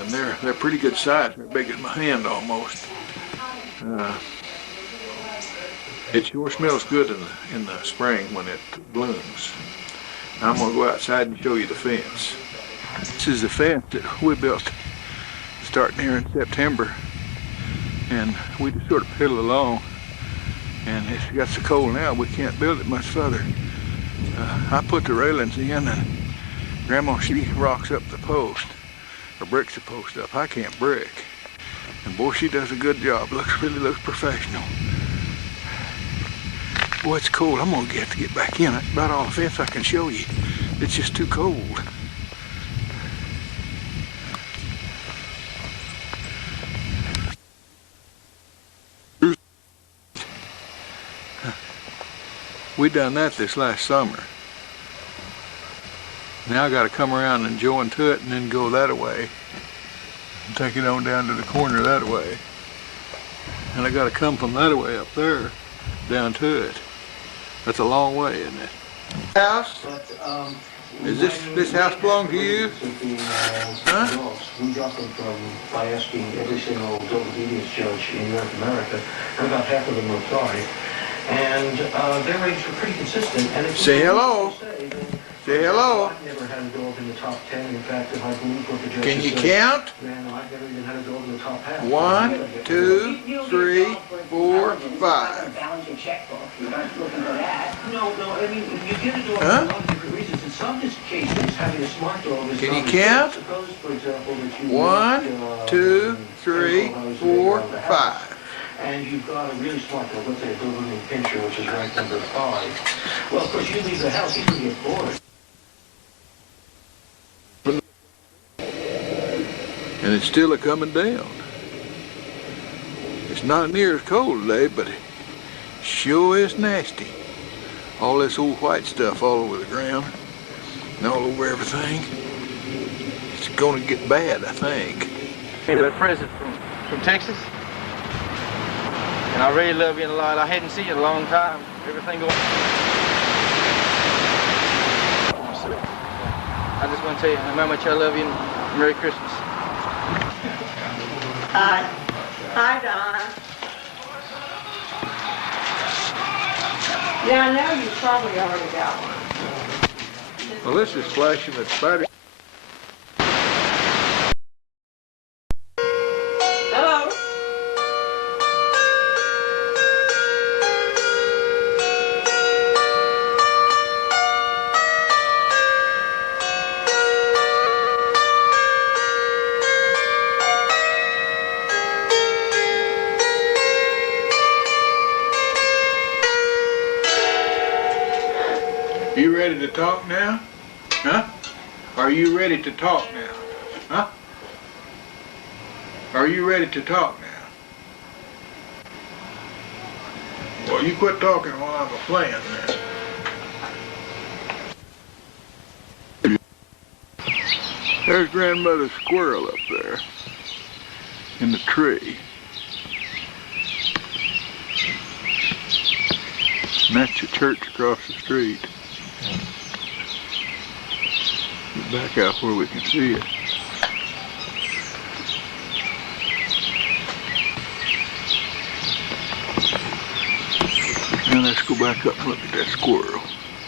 and they're pretty good size. They're big as my hand almost. It sure smells good in the spring when it blooms. Now I'm gonna go outside and show you the fence. This is the fence that we built starting here in September, and we just sort of piddle along. And it's got so cold now we can't build it much further. I put the railings in, and Grandma, she rocks up the post or bricks the post up. I can't brick, and boy, she does a good job. Really looks professional. Boy, it's cold. I'm gonna have to get back in. That's about all the fence I can show you. It's just too cold. We done that this last summer. Now I gotta come around and join to it and then go that way. And take it on down to the corner that way. And I gotta come from that way up there down to it. That's a long way, isn't it? House? Is this house belong to you? Huh? We got them by asking every single adult obedience judge in North America, and about half of them replied. And their rates were pretty consistent. And say hello. Say hello. I've never had a dog in the top 10. In fact, if I believe what the judge Can you count? Man, I've never even had a dog in the top half. 1, 2, 3, 4, 5. No, I mean, you get a dog for a lot of different reasons. In some cases, having a smart dog is Can you count? Suppose, for example, that you 1, 2, 3, 4, 5. And you've got a really smart dog, let's say a Doberman Pinscher, which is ranked number 5. Well, of course, you leave the house, he's going to get bored. And it's still a-coming down. It's not near as cold today, but it sure is nasty. All this old white stuff all over the ground and all over everything. It's gonna get bad, I think. Hey, the present from Texas. And I really love you a lot. I hadn't seen you in a long time. Everything going. I just want to tell you how much I love you and Merry Christmas. Hi. Hi, Donna. Yeah, I know you probably already got one. Well, this is flashing at spider. Hello? You ready to talk now? Huh? Are you ready to talk now? Huh? Are you ready to talk now? Well, you quit talking while I'm playing there. There's grandmother's squirrel up there in the tree. And that's the church across the street. Get back out where we can see it. Now let's go back up and look at that squirrel.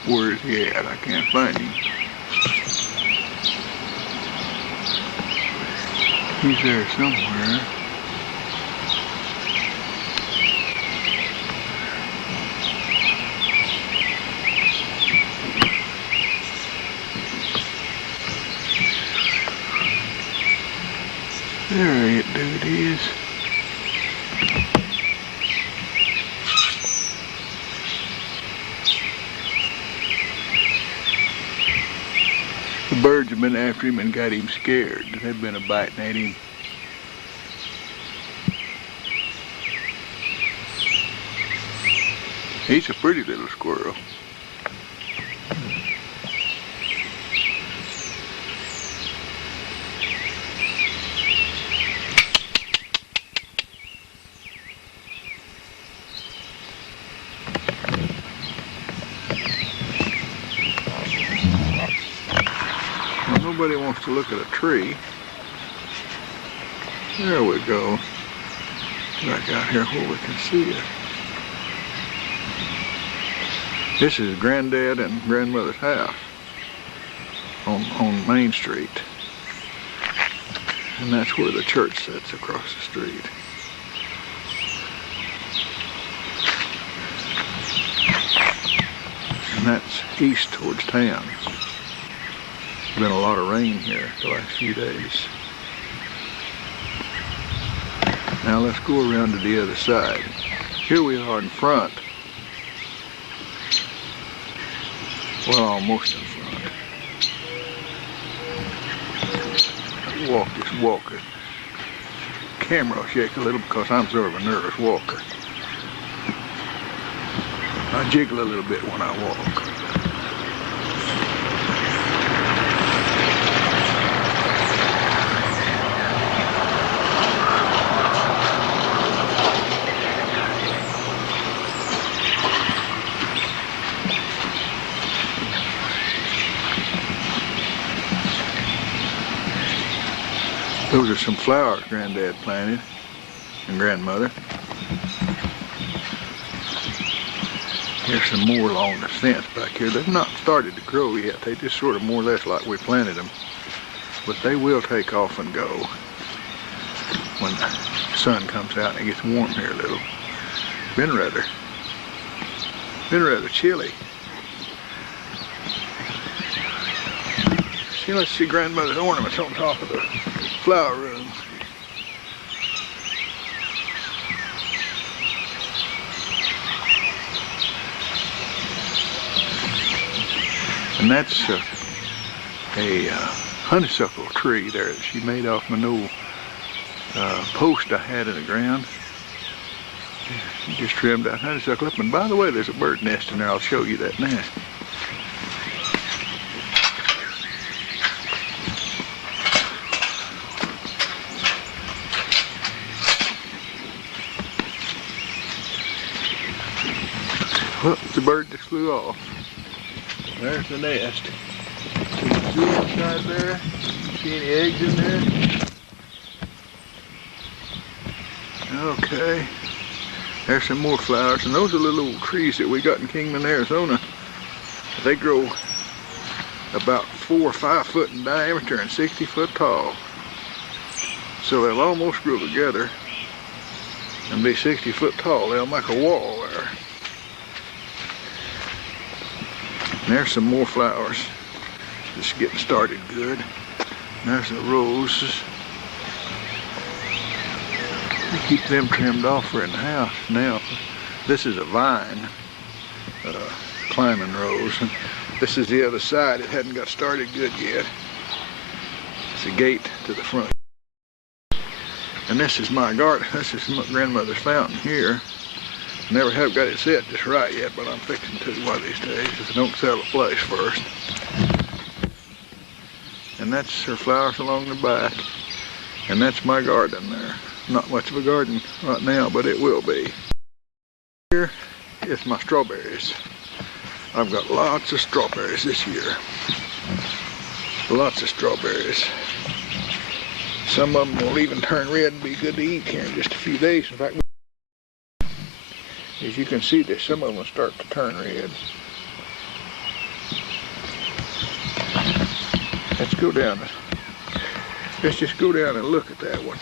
Where is he at? I can't find him. He's there somewhere. There it dude is. The birds have been after him and got him scared. They've been biting at him. He's a pretty little squirrel. Nobody wants to look at a tree. There we go. Back out here where we can see it. This is Granddad and Grandmother's house on Main Street. And that's where the church sits across the street. And that's east towards town. There's been a lot of rain here the last few days. Now let's go around to the other side. Here we are in front. Well, almost in front. Just walk it. Camera will shake a little because I'm sort of a nervous walker. I jiggle a little bit when I walk. Those are some flowers Granddad planted and Grandmother. Here's some more along the fence back here. They've not started to grow yet. They just sort of more or less like we planted them. But they will take off and go when the sun comes out and it gets warm here a little. Been rather chilly. See, let's see Grandmother's ornaments on top of the flower room. And that's a honeysuckle tree there that she made off an old post I had in the ground. She just trimmed that honeysuckle up. And by the way, there's a bird nest in there. I'll show you that nest. Well, the bird just flew off. There's the nest. You can see inside there. See any eggs in there? Okay. There's some more flowers. And those are little old trees that we got in Kingman, Arizona. They grow about 4 or 5 foot in diameter and 60 foot tall. So they'll almost grow together and be 60 foot tall. They'll make a wall there. And there's some more flowers. Just getting started good. And there's the roses. We keep them trimmed off for in the house now. This is a vine, climbing rose. And this is the other side. It hadn't got started good yet. It's a gate to the front. And this is my garden. This is my grandmother's fountain here. Never have got it set just right yet, but I'm fixing to one of these days if I don't sell the place first. And that's her flowers along the back. And that's my garden there. Not much of a garden right now, but it will be. Here is my strawberries. I've got lots of strawberries this year. Lots of strawberries. Some of them will even turn red and be good to eat here in just a few days. In fact, as you can see, there's some of them will start to turn red. Let's go down. Let's just go down and look at that one.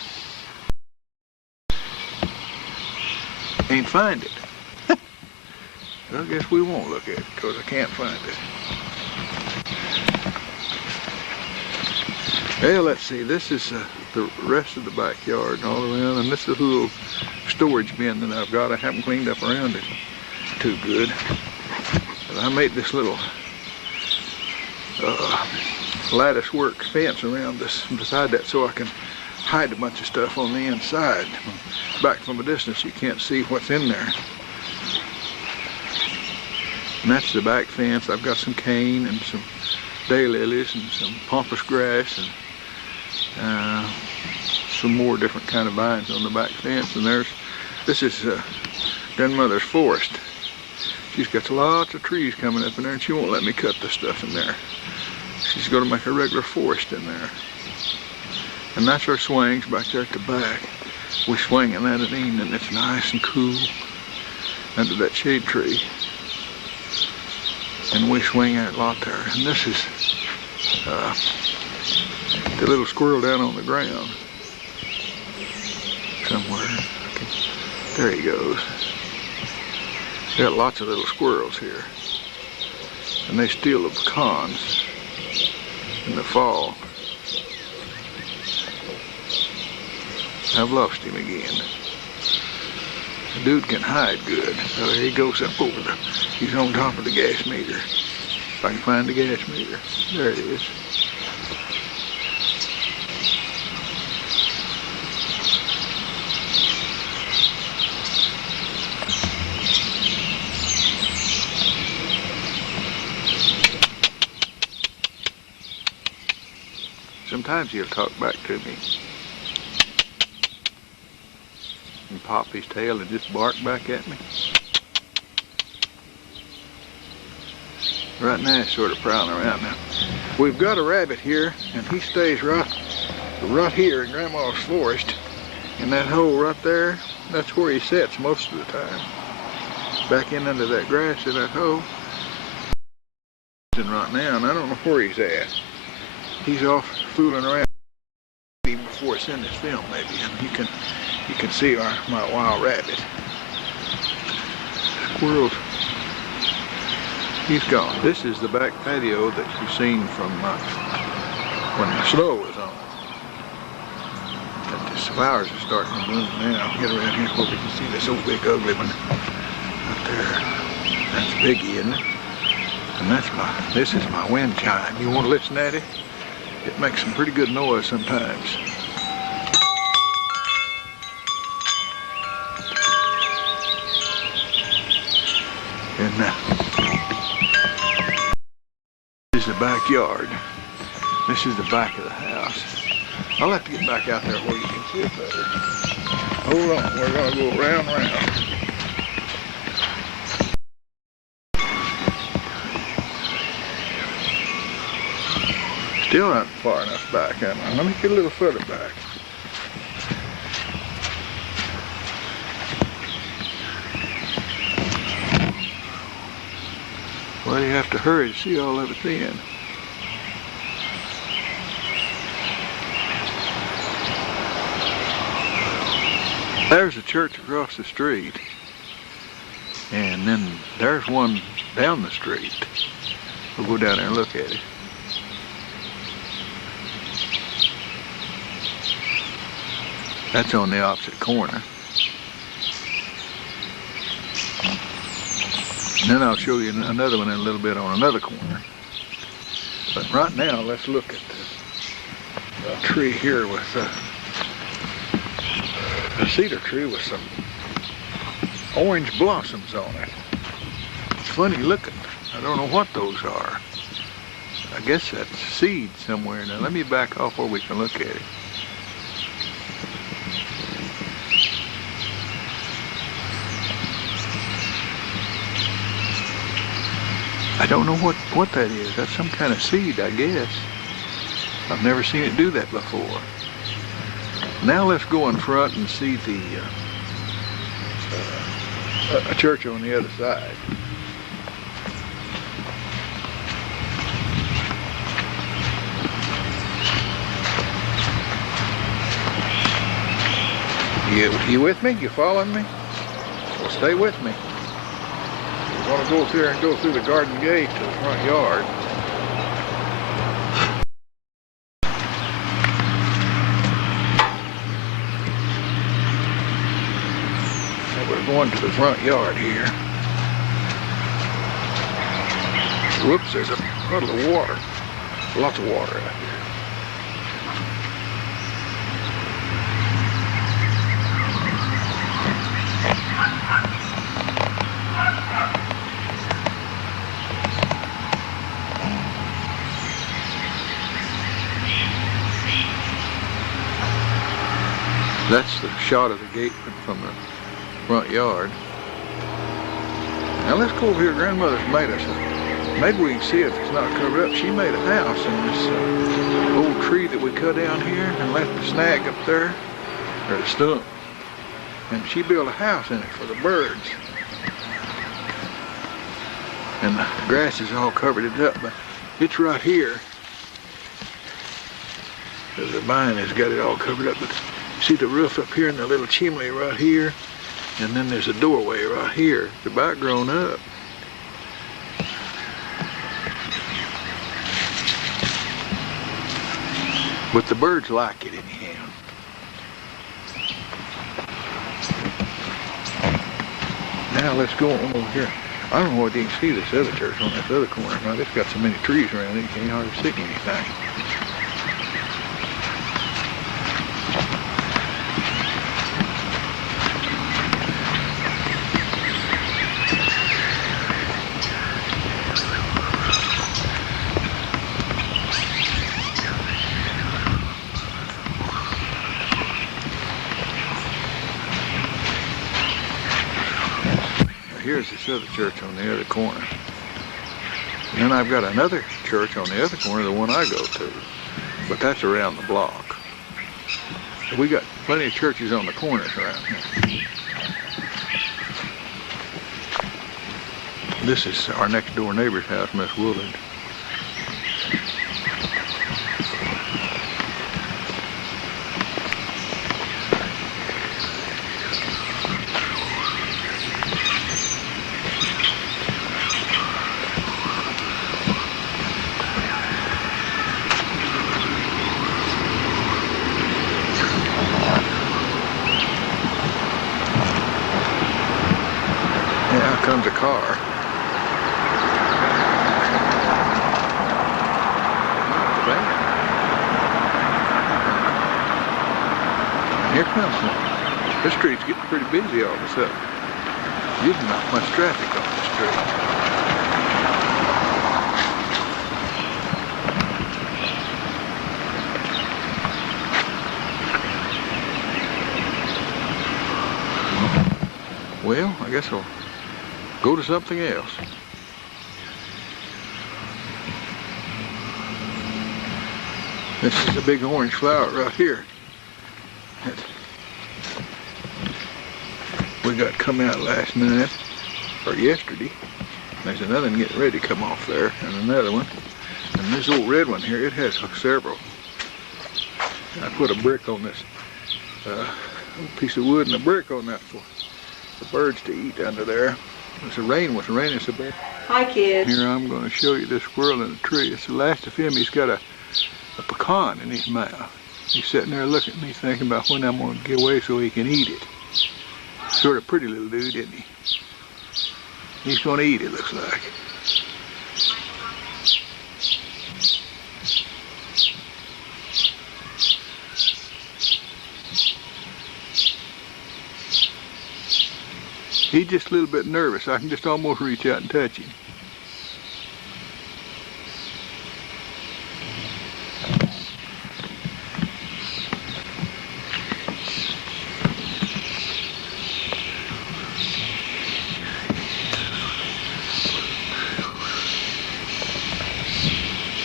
Ain't find it. Well, I guess we won't look at it because I can't find it. Well, let's see. This is the rest of the backyard and all around, and this is a little storage bin that I've got. I haven't cleaned up around it too good. But I made this little lattice work fence around this beside that so I can hide a bunch of stuff on the inside. Back from a distance you can't see what's in there. And that's the back fence. I've got some cane and some daylilies and some pampas grass and some more different kind of vines on the back fence. And this is grandmother's forest. She's got lots of trees coming up in there and she won't let me cut the stuff in there. She's going to make a regular forest in there. And that's our swings back there at the back. We swing in that at evening. It's nice and cool under that shade tree. And we swing out a lot there. And this is the little squirrel down on the ground somewhere. There he goes. Got lots of little squirrels here. And they steal the pecans in the fall. I've lost him again. The dude can hide good. So there he goes up over the, he's on top of the gas meter. If I can find the gas meter. There it is. Sometimes he'll talk back to me and pop his tail and just bark back at me. Right now he's sort of prowling around now. We've got a rabbit here, and he stays right here in Grandma's forest. In that hole right there, that's where he sits most of the time. Back in under that grass in that hole. Right now, and I don't know where he's at. He's off fooling around even before it's in this film, maybe, and you can see my wild rabbit. Squirrels. He's gone. This is the back patio that you've seen from when the snow was on. But the flowers are starting to bloom now. Get around here where we can see this old big ugly one up there. That's Biggie, isn't it? And this is my wind chime. You want to listen at it? It makes some pretty good noise sometimes. And this is the backyard. This is the back of the house. I'll have to get back out there where you can see it better. Hold on, we're going to go round and round. Still not far enough back, am I? Let me get a little further back. Well, you have to hurry to see all of it then. There's a church across the street, and then there's one down the street. We'll go down there and look at it. That's on the opposite corner. And then I'll show you another one in a little bit on another corner. But right now, let's look at the tree here with a cedar tree with some orange blossoms on it. It's funny looking. I don't know what those are. I guess that's seed somewhere. Now let me back off where we can look at it. I don't know what that is. That's some kind of seed, I guess. I've never seen it do that before. Now let's go in front and see a church on the other side. You with me? You following me? Well, stay with me. We're going to go through and go through the garden gate to the front yard. And we're going to the front yard here. Whoops, there's a puddle of water. Lots of water out here. That's the shot of the gate from the front yard. Now let's go over here. Grandmother's made us maybe we can see if it's not covered up. She made a house in this old tree that we cut down here and left the snag up there, or the stump. And she built a house in it for the birds. And the grass is all covered it up, but it's right here. The vine has got it all covered up, but see the roof up here and the little chimney right here, and then there's a doorway right here. It's about grown up. But the birds like it anyhow. Now let's go on over here. I don't know whether you can see this other church on this other corner. Now it's got so many trees around it, you can't hardly see anything. Here's this other church on the other corner. And then I've got another church on the other corner, the one I go to. But that's around the block. We got plenty of churches on the corners around here. This is our next door neighbor's house, Miss Woolard. Comes a car. And here comes one. This street's getting pretty busy all of a sudden. There's not much traffic on this street. Well, I guess I'll go to something else. This is a big orange flower right here that we got come out last night, or yesterday. There's another one getting ready to come off there, and another one. And this old red one here, it has several. I put a brick on this, piece of wood and a brick on that for the birds to eat under there. It's rain was raining so bad. Hi, kids. Here I'm going to show you this squirrel in a tree. It's the last of him. He's got a pecan in his mouth. He's sitting there looking at me thinking about when I'm going to get away so he can eat it. Sort of pretty little dude, isn't he? He's going to eat it, looks like. He's just a little bit nervous. I can just almost reach out and touch him.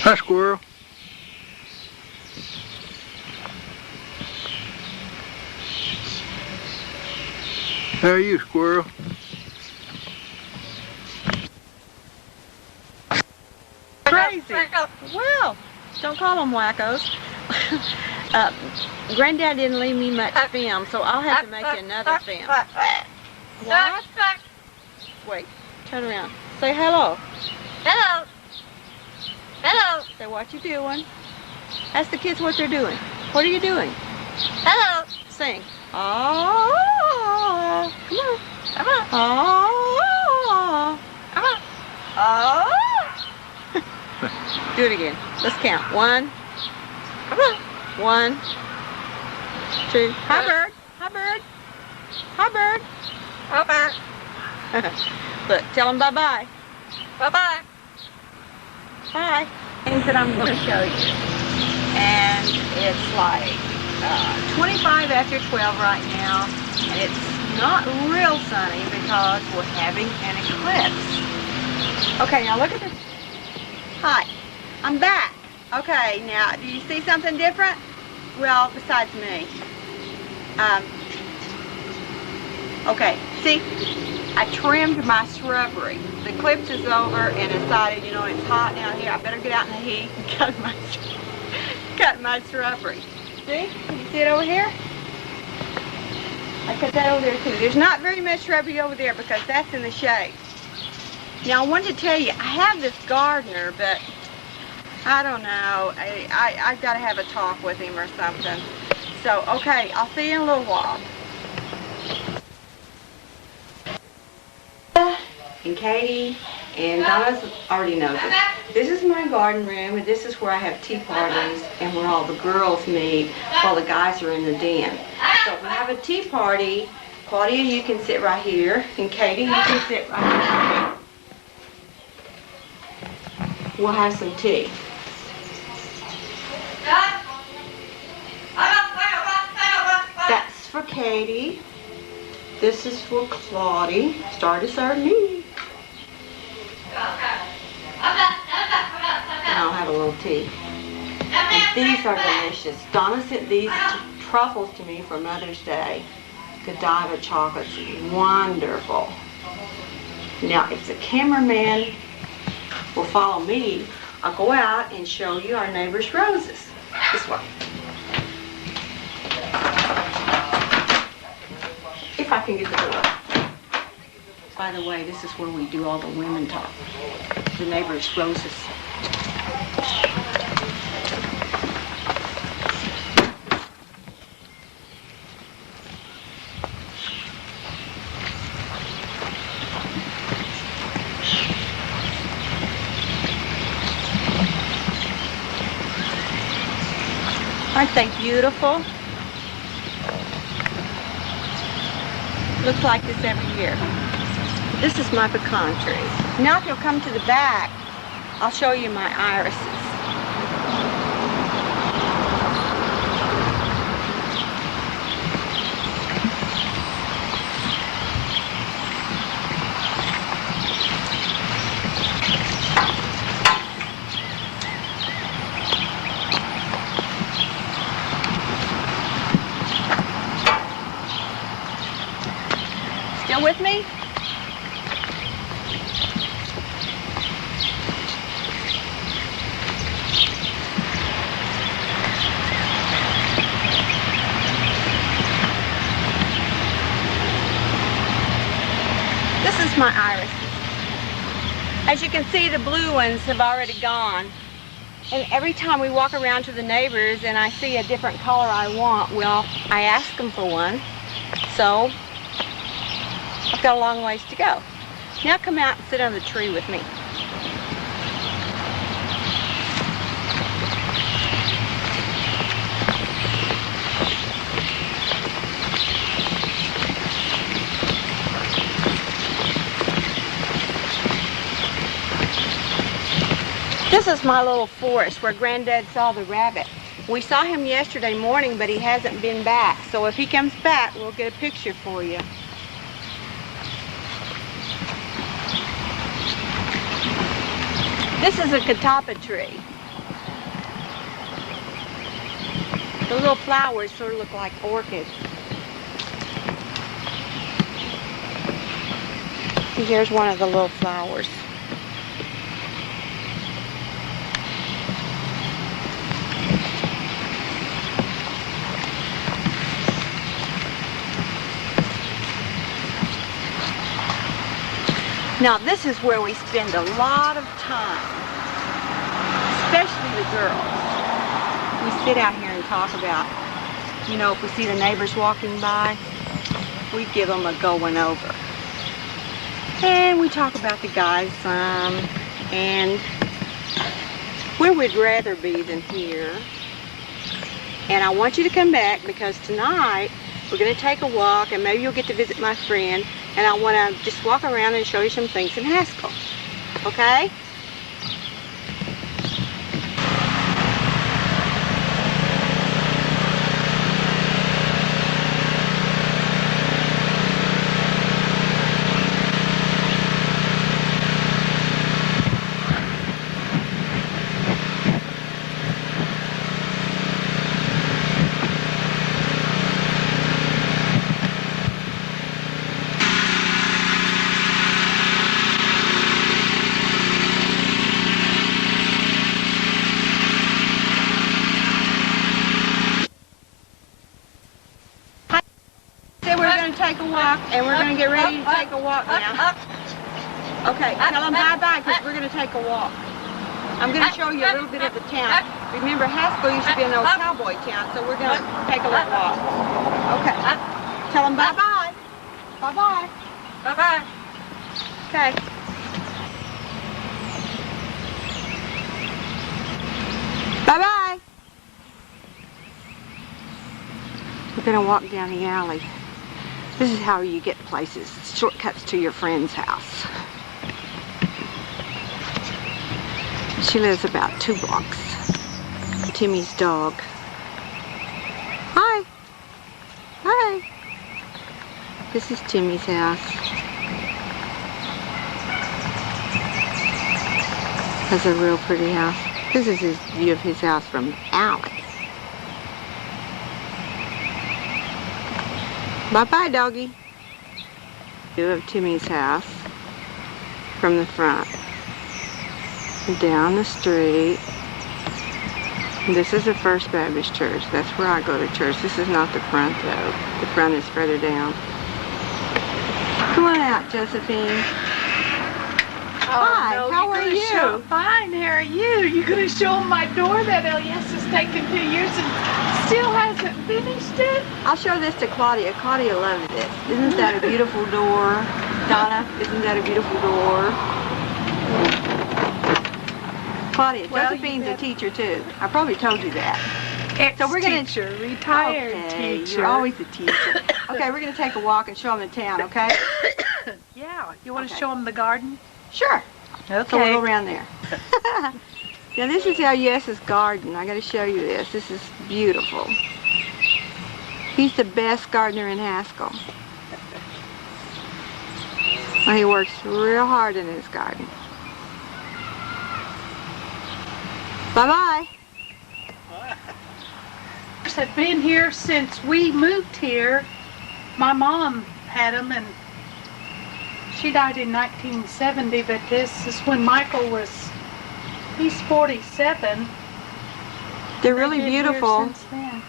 Hi, squirrel. How are you, squirrel? Crazy. Well, don't call them wackos. Granddad didn't leave me much film, so I'll have to make you another film. What? Wait, turn around. Say hello. Hello. Hello. Say what you doing. Ask the kids what they're doing. What are you doing? Hello. Sing. Oh, come on. Come on. Oh, Come on. Oh. do it again. Let's count. 1, Come on. 1, 2. Hi, bird. Hi, bird. Hi, bird. Over. Look, tell them bye-bye. Bye-bye. Bye. Things that I'm going to show you. And it's like 25 after 12 right now. And it's not real sunny because we're having an eclipse. Okay, now look at this. Hi, I'm back. Okay, now, do you see something different? Well, besides me. Okay, see, I trimmed my shrubbery. The eclipse is over and decided, you know, it's hot down here. I better get out in the heat and cut my shrubbery. See? Can you see it over here? I cut that over there too. There's not very much shrubbery over there because that's in the shade. Now, I wanted to tell you, I have this gardener, but I don't know. I've got to have a talk with him or something. So, okay, I'll see you in a little while. And Katie and Donna already knows it. This is my garden room, and this is where I have tea parties and where all the girls meet while the guys are in the den. So if we have a tea party, Claudia, you can sit right here, and Katie, you can sit right here. We'll have some tea. That's for Katie. This is for Claudia. Start to serve me. And I'll have a little tea. And these are delicious. Donna sent these truffles to me for Mother's Day. Godiva chocolates. Wonderful. Now, if the cameraman will follow me, I'll go out and show you our neighbor's roses. This one. If I can get the door. By the way, this is where we do all the women talk. The neighbor's roses. Aren't they beautiful? Looks like this every year. This is my pecan tree. Now if you'll come to the back, I'll show you my irises. Still with me? This is my irises. As you can see, the blue ones have already gone. And every time we walk around to the neighbors and I see a different color I want, well, I ask them for one. So I've got a long ways to go. Now come out and sit under the tree with me. This is my little forest where Granddad saw the rabbit. We saw him yesterday morning, but he hasn't been back. So if he comes back, we'll get a picture for you. This is a catappa tree. The little flowers sort of look like orchids. And here's one of the little flowers. Now this is where we spend a lot of time, especially the girls. We sit out here and talk about, you know, if we see the neighbors walking by, we give them a going over. And we talk about the guys some, and where we'd rather be than here. And I want you to come back because tonight we're going to take a walk and maybe you'll get to visit my friend. And I want to just walk around and show you some things in Haskell. Okay? take a walk, and we're going to get ready to take a walk now. Okay, tell them bye-bye, because we're going to take a walk. I'm going to show you a little bit of the town. Remember, Haskell used to be an old cowboy town, so we're going to take a little walk. Okay. Tell them bye-bye. Bye-bye. Bye-bye. Okay. Bye-bye. We're going to walk down the alley. This is how you get places, shortcuts to your friend's house. She lives about 2 blocks. Timmy's dog. Hi. Hi. This is Timmy's house. That's a real pretty house. This is his view of his house from the alley. Bye-bye, doggy. View of Timmy's house from the front. Down the street. This is the First Baptist Church. That's where I go to church. This is not the front, though. The front is further down. Come on out, Josephine. Hi, no, how are you? Fine, how are you? You're going to show them my door that Elias has taken 2 years and still hasn't finished it? I'll show this to Claudia. Claudia loves this. Isn't that a beautiful door? Donna, isn't that a beautiful door? Claudia, Well, Josephine's a teacher too. I probably told you that. So we're going to retired Okay, teacher. you're always a teacher. Okay, we're going to take a walk and show them the town, okay? Yeah, you want to Okay. show them the garden? Sure. Okay. So we'll go around there. Now this is Elias's garden. I got to show you this. This is beautiful. He's the best gardener in Haskell. Well, he works real hard in his garden. Bye-bye. Have been here since we moved here. My mom had them, and she died in 1970, but this is when Michael was, he's 47. They're really They've been here beautiful. since then.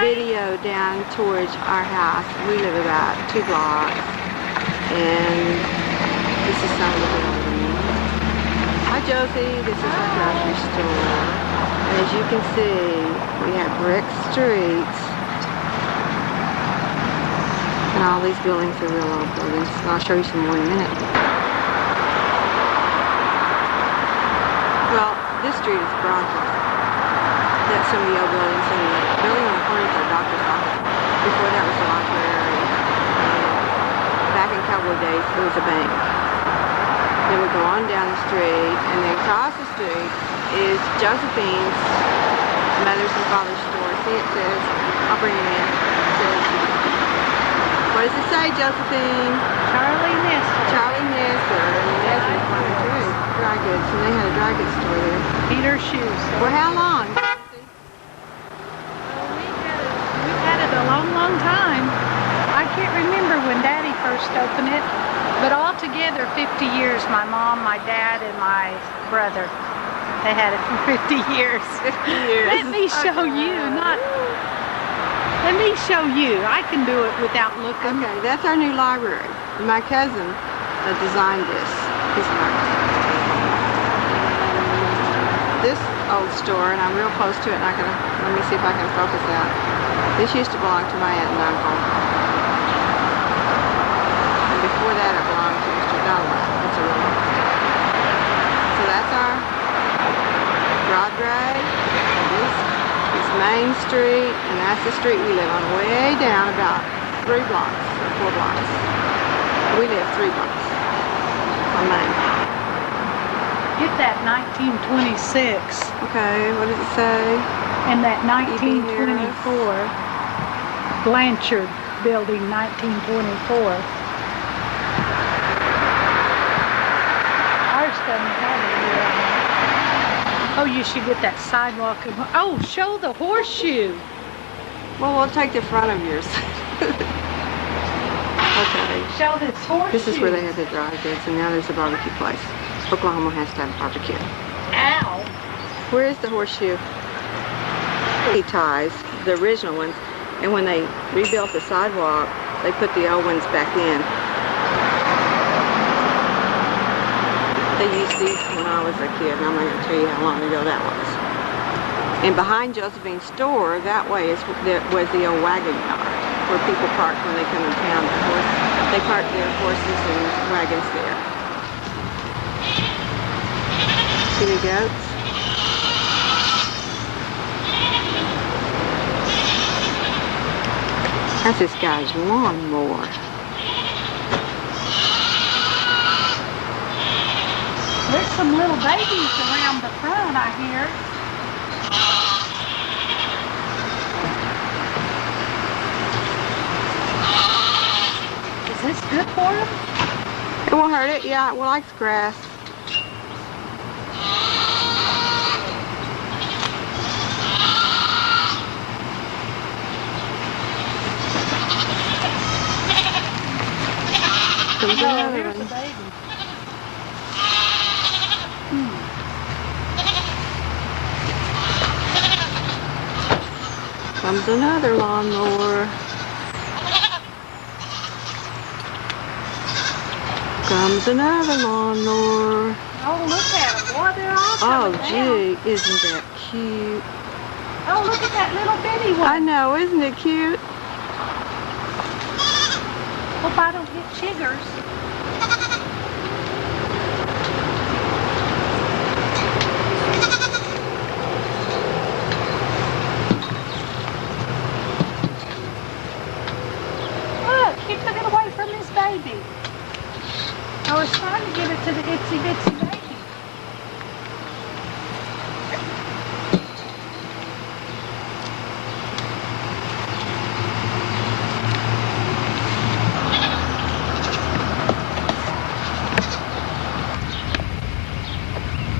Video down towards our house. We live about 2 blocks, and this is some of the buildings. Hi Josie, this is our grocery store. And as you can see, we have brick streets, and all these buildings are real old buildings. And I'll show you some more in a minute. Well, this street is Bronco. That's some of the old buildings. And the building on the corner is our doctor's office. Before that was the library. Back in cowboy days, it was a bank. Then we go on down the street, and then across the street is Josephine's mother's and father's store. See, it says, I'll bring it in. It says, what does it say, Josephine? Charlie Nestor. Charlie Nestor, and the Nestor Farm too. Dry goods, and they had a dry goods store there. Peter Shoes. For how long? We've had it a long, long time. I can't remember when Daddy first opened it, but altogether 50 years. My mom, my dad, and my brother. They had it for 50 years. 50 years. Let me show you, not... Let me show you. I can do it without looking. Okay, that's our new library. My cousin designed this. He's an architect. This old store, and I'm real close to it, and let me see if I can focus out. This used to belong to my aunt and uncle. And before that, it belonged to Mr. Dunlap. That's a real. So that's our Broadway. This is Main Street, and that's the street we live on, way down about 3 blocks or 4 blocks. We live 3 blocks on Main. Get that 1926 Okay, what does it say? and that E.B. 1924 Blanchard Building, 1924. Ours doesn't have it here. Oh, you should get that sidewalk. Oh, show the horseshoe. Well, we'll take the front of yours. Okay. Show this horseshoe. This is where they have the dry goods, and now there's a barbecue place. Oklahoma has to have a barbecue. Ow. Where is the horseshoe? Ties, the original ones, And when they rebuilt the sidewalk, they put the old ones back in. They used these when I was a kid, and I'm not going to tell you how long ago that was. And behind Josephine's store, that way was the old wagon yard, where people parked when they come in town. They parked their horses and wagons there. See the goats? That's this guy's lawnmower. There's some little babies around the front, I hear. Is this good for them? It won't hurt it. Yeah, it likes grass. Comes another Here's the one. baby. Comes another lawnmower. Comes another lawnmower. Oh, look at them. Boy, they're all Oh, coming down. gee, isn't that cute? Oh, look at that little bitty one. I know, isn't it cute? Hope I don't hit chiggers. Look, he took it away from his baby. I was trying to give it to the itsy bitsy baby.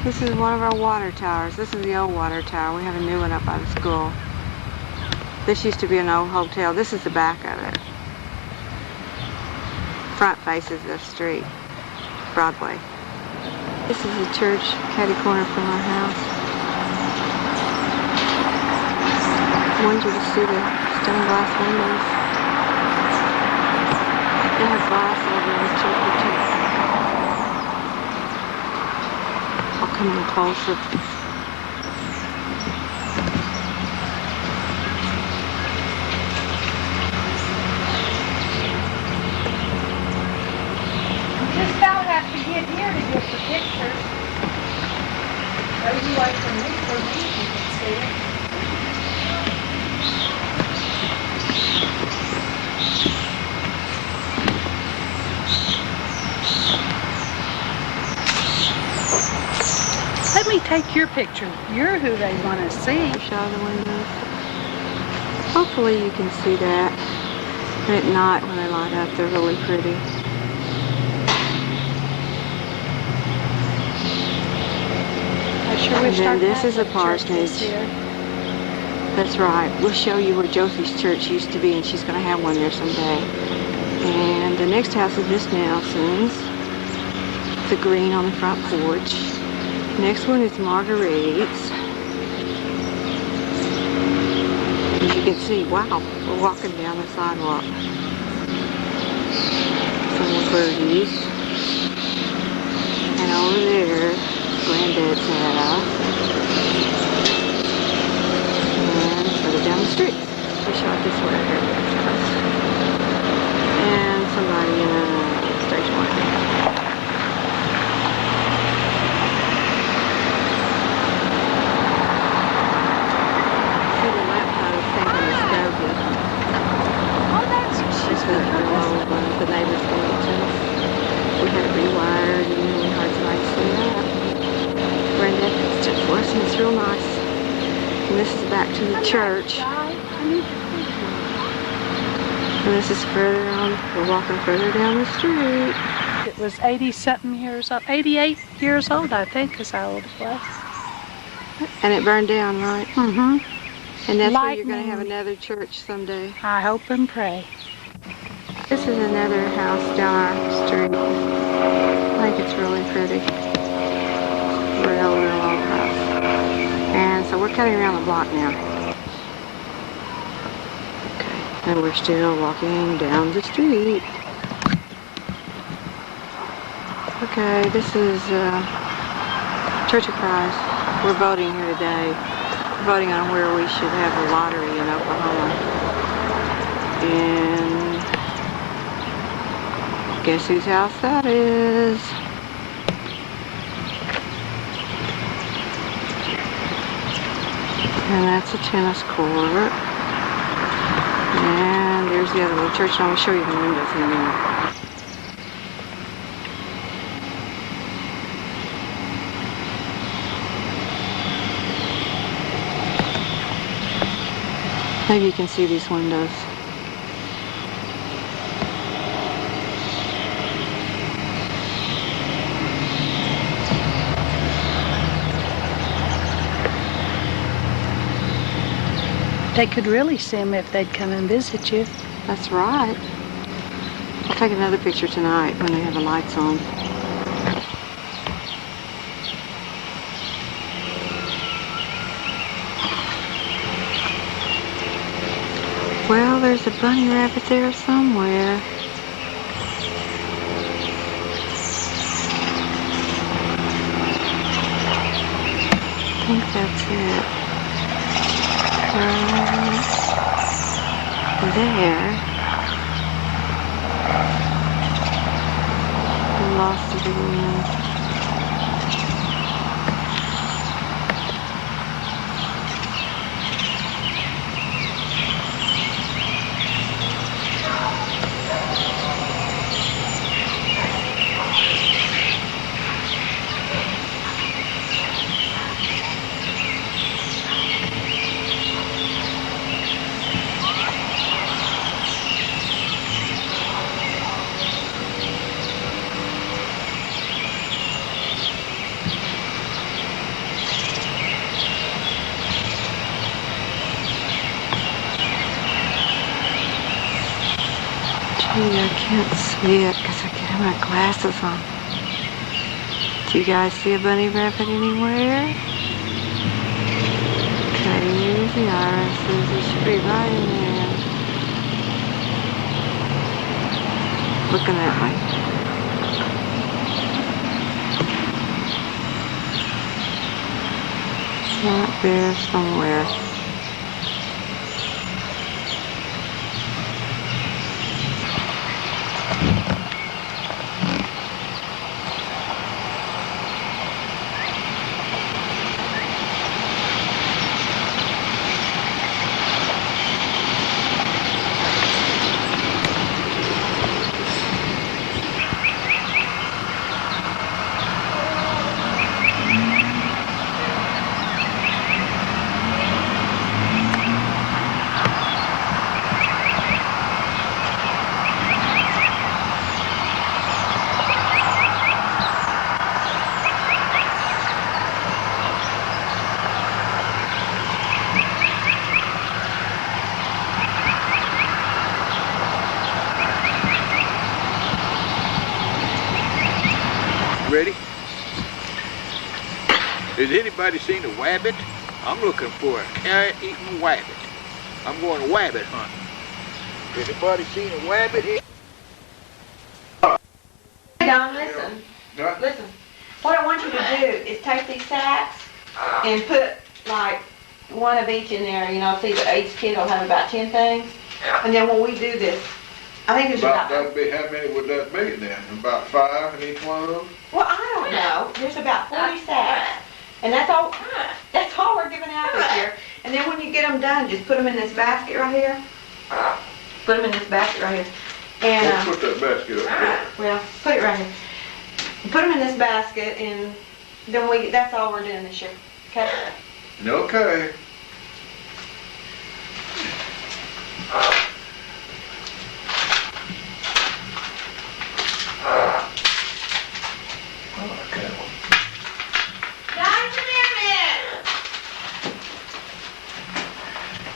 This is one of our water towers. This is the old water tower. We have a new one up by the school. This used to be an old hotel. This is the back of it. Front faces the street, Broadway. This is the church, catty corner from our house. I wanted you to see the stained glass windows. They have glass over the church too. I'll come in closer. Just about have to get here to get the pictures. Maybe wait for me you can see it. Let me take your picture. You're who they want to see. Show the windows. Hopefully you can see that. And at night when they light up, they're really pretty. I sure And wish then our this is a Catholic church was parsonage. here. That's right. We'll show you where Josie's church used to be, and she's going to have one there someday. And the next house is Miss Nelson's. The green on the front porch. Next one is Marguerite's. As you can see, wow, we're walking down the sidewalk. Some more birdies. And over there, Granddad's house. And further down the street. We shot this way here. And somebody in a station wagon. See the lamp post hanging the stogie. Oh, that's This was the old one the neighbors gave it to us. We had it rewired and then we hired somebody to set it up. Granddad fixed it for us and it's real nice. And this is back to the church. I need your picture. And this is further on, we're walking further down the street. It was 80-something years old, 88 years old, I think, is how old it was. And it burned down, right? Mm-hmm. And that's where you're going to have Lightning. another church someday. I hope and pray. This is another house down our street. I think it's really pretty. Real old house. And so we're cutting around the block now. Okay. And we're still walking down the street. Okay, this is Church of Christ. We're voting here today. We're voting on where we should have a lottery in Oklahoma. And guess whose house that is? And that's a tennis court. And there's the other little church. And I'm going to show you the windows in a minute. Maybe you can see these windows. They could really see them if they'd come and visit you. That's right. I'll take another picture tonight when they have the lights on. Well, there's a bunny rabbit there somewhere. I think that's it. There. I lost it again. I can't see it because I have my glasses on. Do you guys see a bunny rabbit anywhere? Okay, here's the irises. It should be right in there. Looking that way. Right there somewhere. Ready? Has anybody seen a wabbit? I'm looking for a carrot-eating wabbit. I'm going to wabbit hunt. Has anybody seen a wabbit here? Hey, Don, listen. Huh? Listen. What I want you to do is take these sacks and put like one of each in there. You know, see, each kid will have about 10 things. And then when we do this, I think there's about That'd be, how many would that be then? About 5 in each one of those? well, I don't know. There's about 40 sacks. And that's all we're giving out this year. And then when you get them done, just put them in this basket right here. Put them in this basket right here. And, Let's put that basket up there. well, put it right here. Put them in this basket and then that's all we're doing this year. Okay? Okay.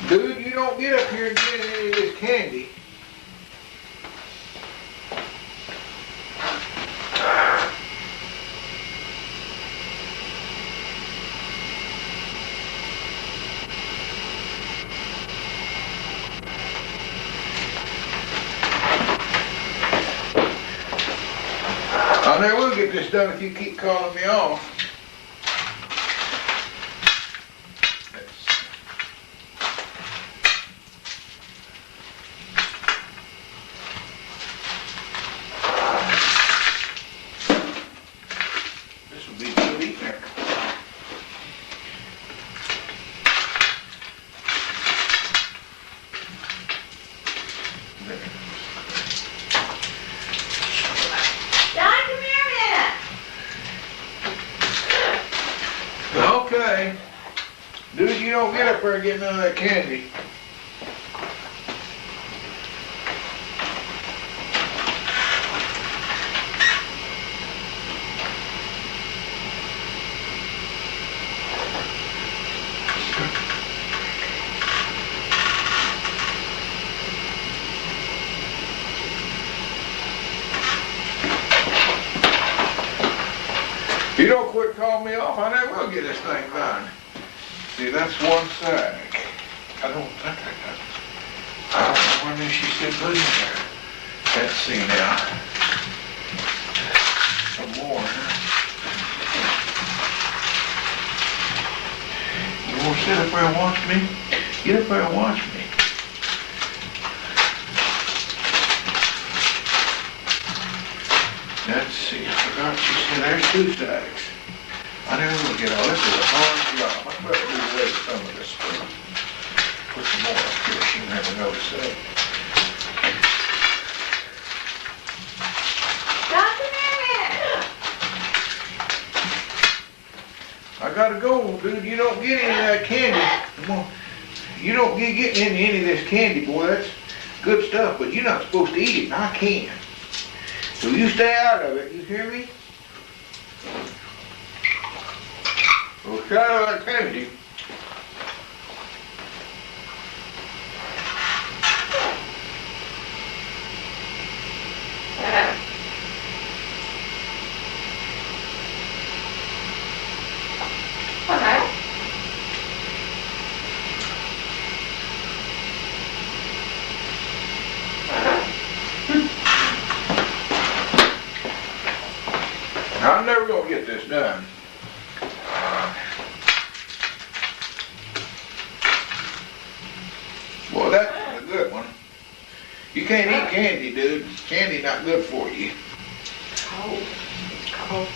Dude, you don't get up here and get any of this candy. get this done if you keep calling me off. This will be good eating there. Don, come here a minute. Okay. Dude, you don't get up there and get none of that candy. If you don't quit calling me off, I never will get this thing done. See, that's one sack. I don't think I don't know when she said put in there. Let's see now. Some more, huh? You want to sit up there and watch me? Get up there and watch me. Let's see, I forgot she said there's 2 sacks. I never will get all this. Is a hard job. I better do away with some of this stuff. Put some more up here. She never noticed that. Don, come here a minute. I gotta go, dude. You don't get any of that candy. Come on. You don't get any of this candy, boy. That's good stuff, but you're not supposed to eat it, and I can. So you stay out of it, you hear me? Well, stay out of that candy. I'm never gonna get this done. Well, that's a good one. You can't eat candy, dude. Candy not good for you. Cold. Cold.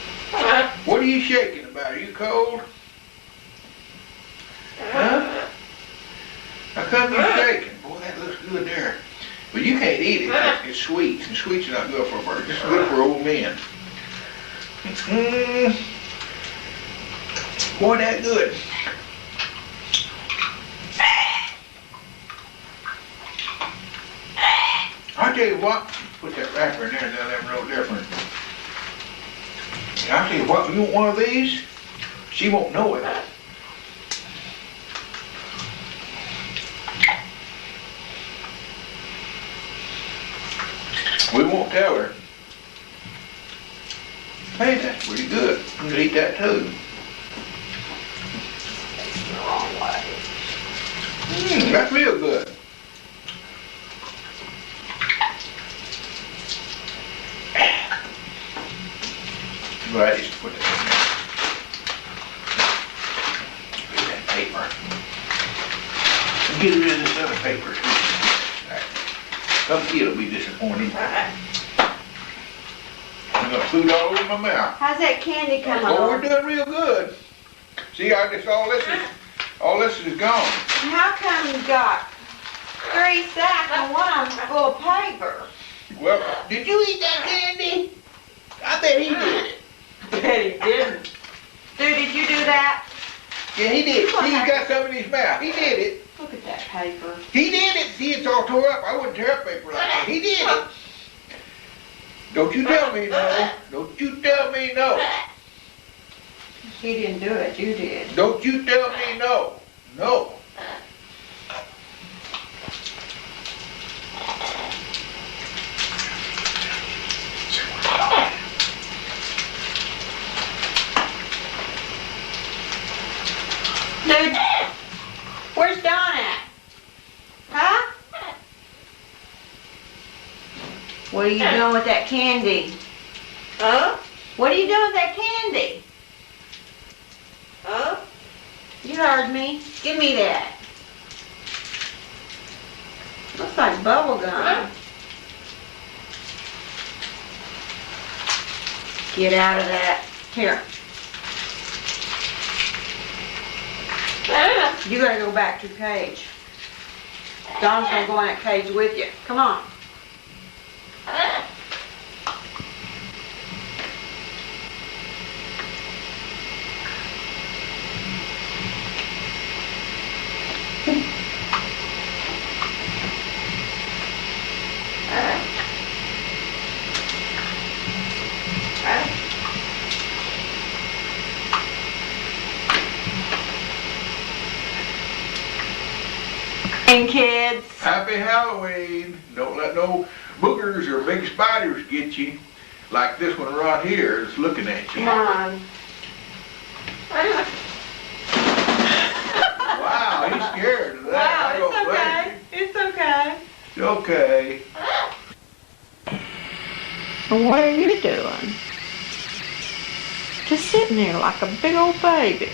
What are you shaking about? Are you cold? Huh? How come you're shaking? Boy, that looks good there. But you can't eat it. It's sweets, and sweets are not good for a bird. It's good for old men. Boy, that good. I'll tell you what, put that wrapper in there and they'll never know different. I'll tell you what, you want one of these? She won't know it. We won't tell her. Hey, that's pretty good. I'm gonna eat that too. That's real good. Right, just put that in there. Get that paper. And get rid of this other paper. Some kid will be disappointed. I got food all over my mouth. How's that candy coming Oh, on? we're doing real good. See, all this is gone. How come you got 3 sacks and one of them's full of paper? Well, did you eat that candy? I bet he did it. Bet he didn't. Dude, did you do that? Yeah, he did. See, he's got some in his mouth. He did it. Look at that paper. He did it. See, it's all tore up. I wouldn't tear up paper like that. He did it. Don't you tell me no. Don't you tell me no. He didn't do it, you did. Don't you tell me no. No. Dude, where's Don at? Huh? What are you doing with that candy? Huh? What are you doing with that candy? Huh? You heard me. Give me that. Looks like bubble gum. Get out of that. Here. You gotta go back to the cage. Don's gonna go in that cage with you. Come on. And kids. Happy Halloween. Don't let no boogers or big spiders get you. Like this one right here is looking at you. Come on. Wow, he's scared of that. Wow, I don't it's blame okay. you. It's okay. It's okay. What are you doing? Just sitting there like a big old baby.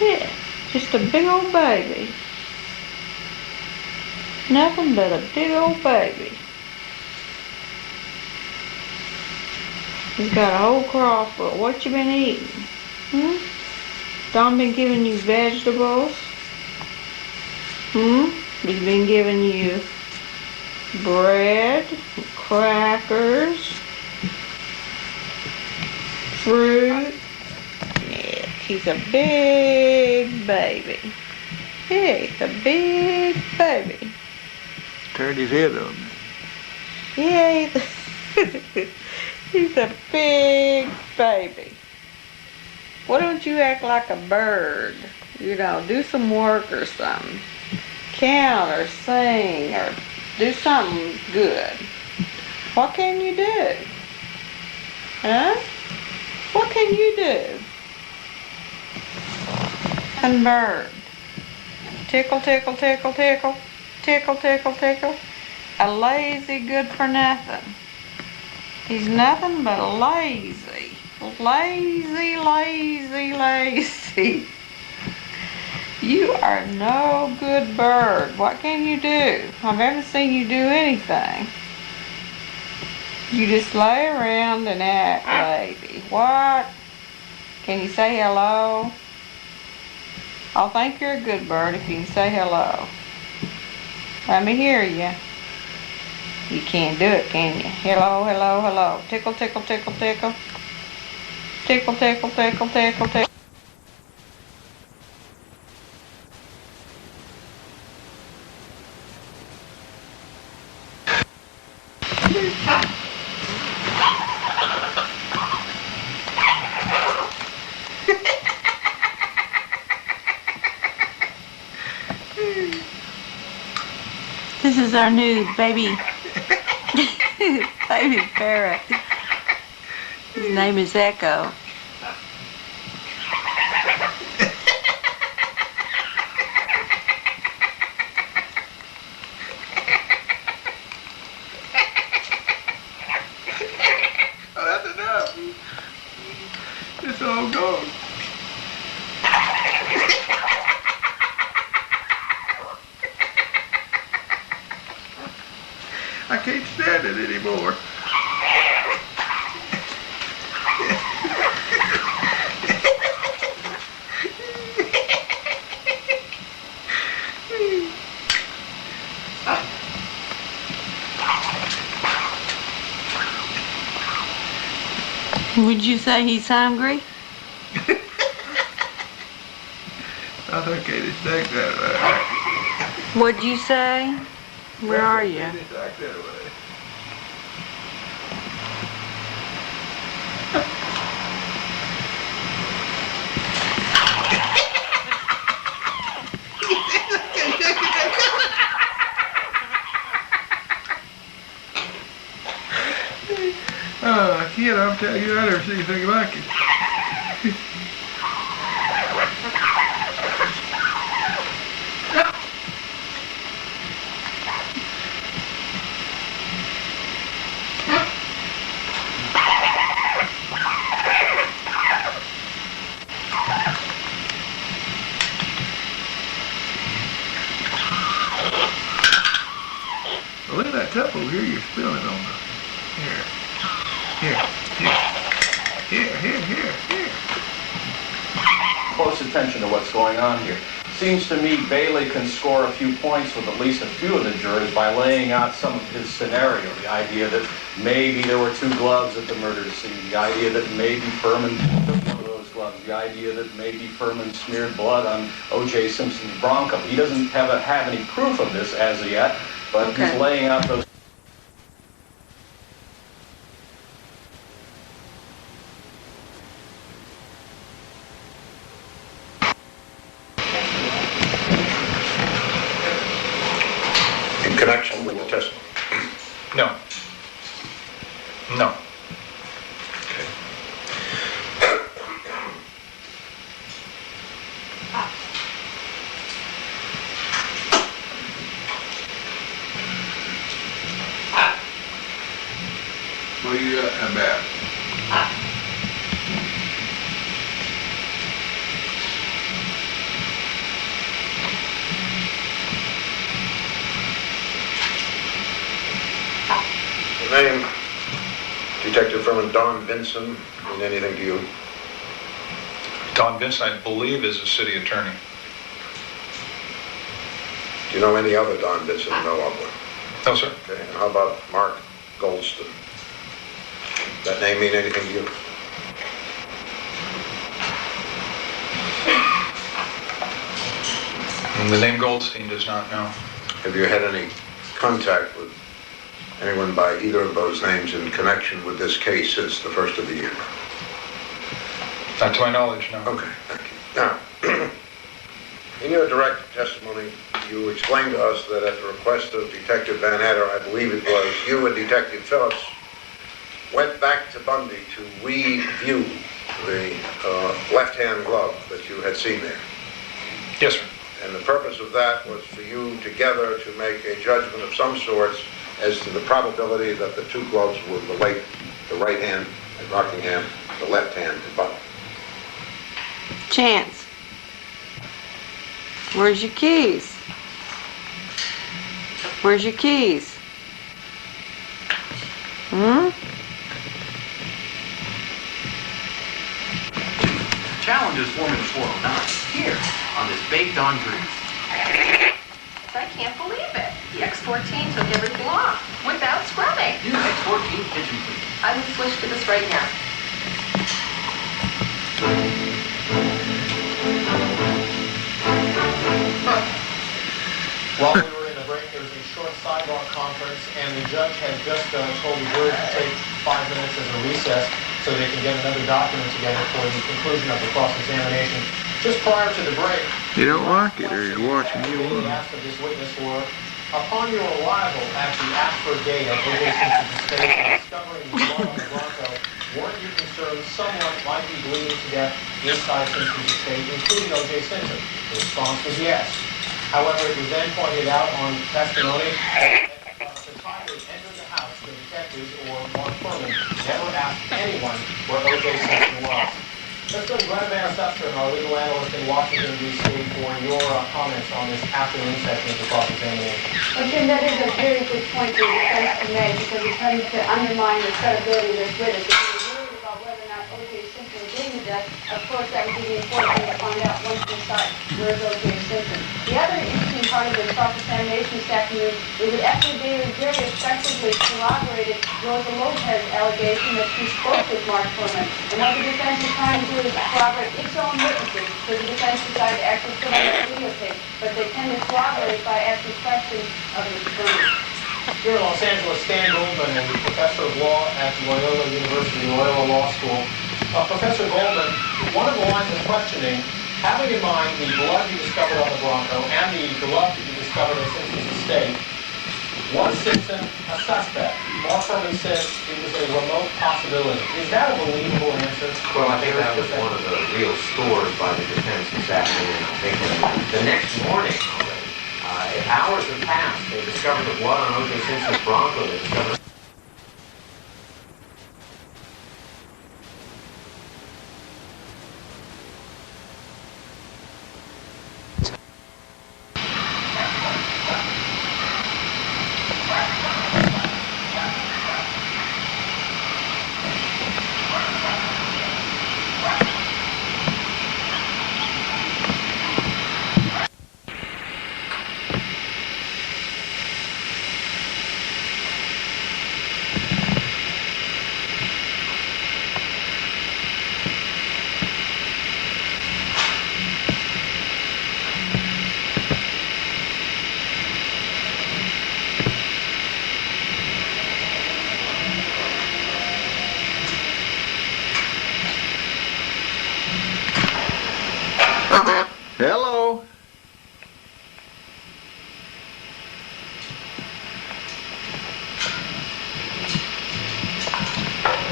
Yeah, just a big old baby. Nothing but a big old baby. He's got a whole craw full. What you been eating? Hmm? Don been giving you vegetables? Hmm? He's been giving you bread, crackers, fruit. Yeah, he's a big baby. Yeah, he's a big baby. Turned his head on me. Yeah, he's a big baby. Why don't you act like a bird? You know, do some work or something. Count or sing or do something good. What can you do? Huh? What can you do? And bird. Tickle, tickle, tickle, tickle. Tickle, tickle, tickle. A lazy good for nothing. He's nothing but lazy. Lazy, lazy, lazy. You are no good bird. What can you do? I've never seen you do anything. You just lay around and act lazy. What? Can you say hello? I'll think you're a good bird if you can say hello. Let me hear you. You can't do it, can you? Hello, hello, hello. Tickle, tickle, tickle, tickle. Tickle, tickle, tickle, tickle, tickle. This is our new baby, baby parrot. His name is Echo. Oh, that's enough. It's all gone. I can't stand it anymore. Would you say he's hungry? I think it is like that way. What'd you say? Where are you? It is like that way. Oh, kid, I'm telling you, I never seen anything like it. Well, look at that cup over here you're spilling on the. Here. Close attention to what's going on here. Seems to me Bailey can score a few points with at least a few of the jurors by laying out some of his scenario. The idea that maybe there were 2 gloves at the murder scene. The idea that maybe Furman took one of those gloves. The idea that maybe Furman smeared blood on O.J. Simpson's Bronco. He doesn't have any proof of this as of yet, but Okay. he's laying out those. In connection with the testimony? No. No. What do you got? How bad? The name, Detective Furman, Don Vinson, mean anything to you? Don Vincent, I believe, is a city attorney. Do you know any other Don Vinson you know of? No, sir. Okay, and how about Mark Goldston? That name mean anything to you? The name Goldstein does not know. Have you had any contact with anyone by either of those names in connection with this case since the first of the year? Not to my knowledge, no. Okay, thank you. Now, in your direct testimony, you explained to us that at the request of Detective Van Adder, I believe it was, you and Detective Phillips went back to Bundy to review the left-hand glove that you had seen there. Yes, sir. And the purpose of that was for you together to make a judgment of some sorts as to the probability that the 2 gloves would relate, the right hand at Rockingham, the left hand at Bundy. Chance. Where's your keys? Where's your keys? Challenge is Formula 409 here on this baked-on grease. I can't believe it. The X14 took everything off without scrubbing. New X14 kitchen cleaner. I will switch to this right now. While we were in the break, there was a short sidebar conference, and the judge had just told the jury to take 5 minutes as a recess so they can get another document together for the conclusion of the cross-examination. Just prior to the break, You don't like it, or you're watching you the one. asked of this witness were, upon your arrival at the Ashford Gate at O.J. Simpson's estate and discovering the blood on the Bronco, weren't you concerned someone might be bleeding to death inside Simpson's estate, including O.J. Simpson? The response was yes. However, it was then pointed out on testimony that the time they entered the house, the detectives or Mark Furman never asked anyone where O.J. Simpson was. Let's go to Grandad Wattenbarger, our legal analyst in Washington, D.C., for your comments on this afternoon session of the cross-examination. Well, Jim, that is a very good point the defense can make because it tends to undermine the credibility of this witness. If you're worried about whether or not O.J. Simpson was in the death, of course that would be the important thing to find out once we start. Where's O.J. Simpson? The other interesting part of the cross-examination this afternoon is that F.B. Bailey very effectively corroborated Rosa Lopez's allegation that she spoke with Mark Furman. And what the defense is trying to do is corroborate its own witnesses, because the defense decided to actually put on a videotape, but they tend to corroborate by asking questions of Mr. Furman. Here in Los Angeles, Stan Goldman, a professor of law at Loyola University, Loyola Law School. Professor Goldman, one of the lines of questioning, having in mind the blood you discovered on the Bronco and the glove that you discovered at Simpson's estate, was Simpson a suspect? Mark Furman says it was a remote possibility. Is that a believable answer? Well, I think that was one of the real scores by the defense this afternoon. I think the next morning already, hours have passed. They discovered the blood on O.J. Simpson's Bronco. They discovered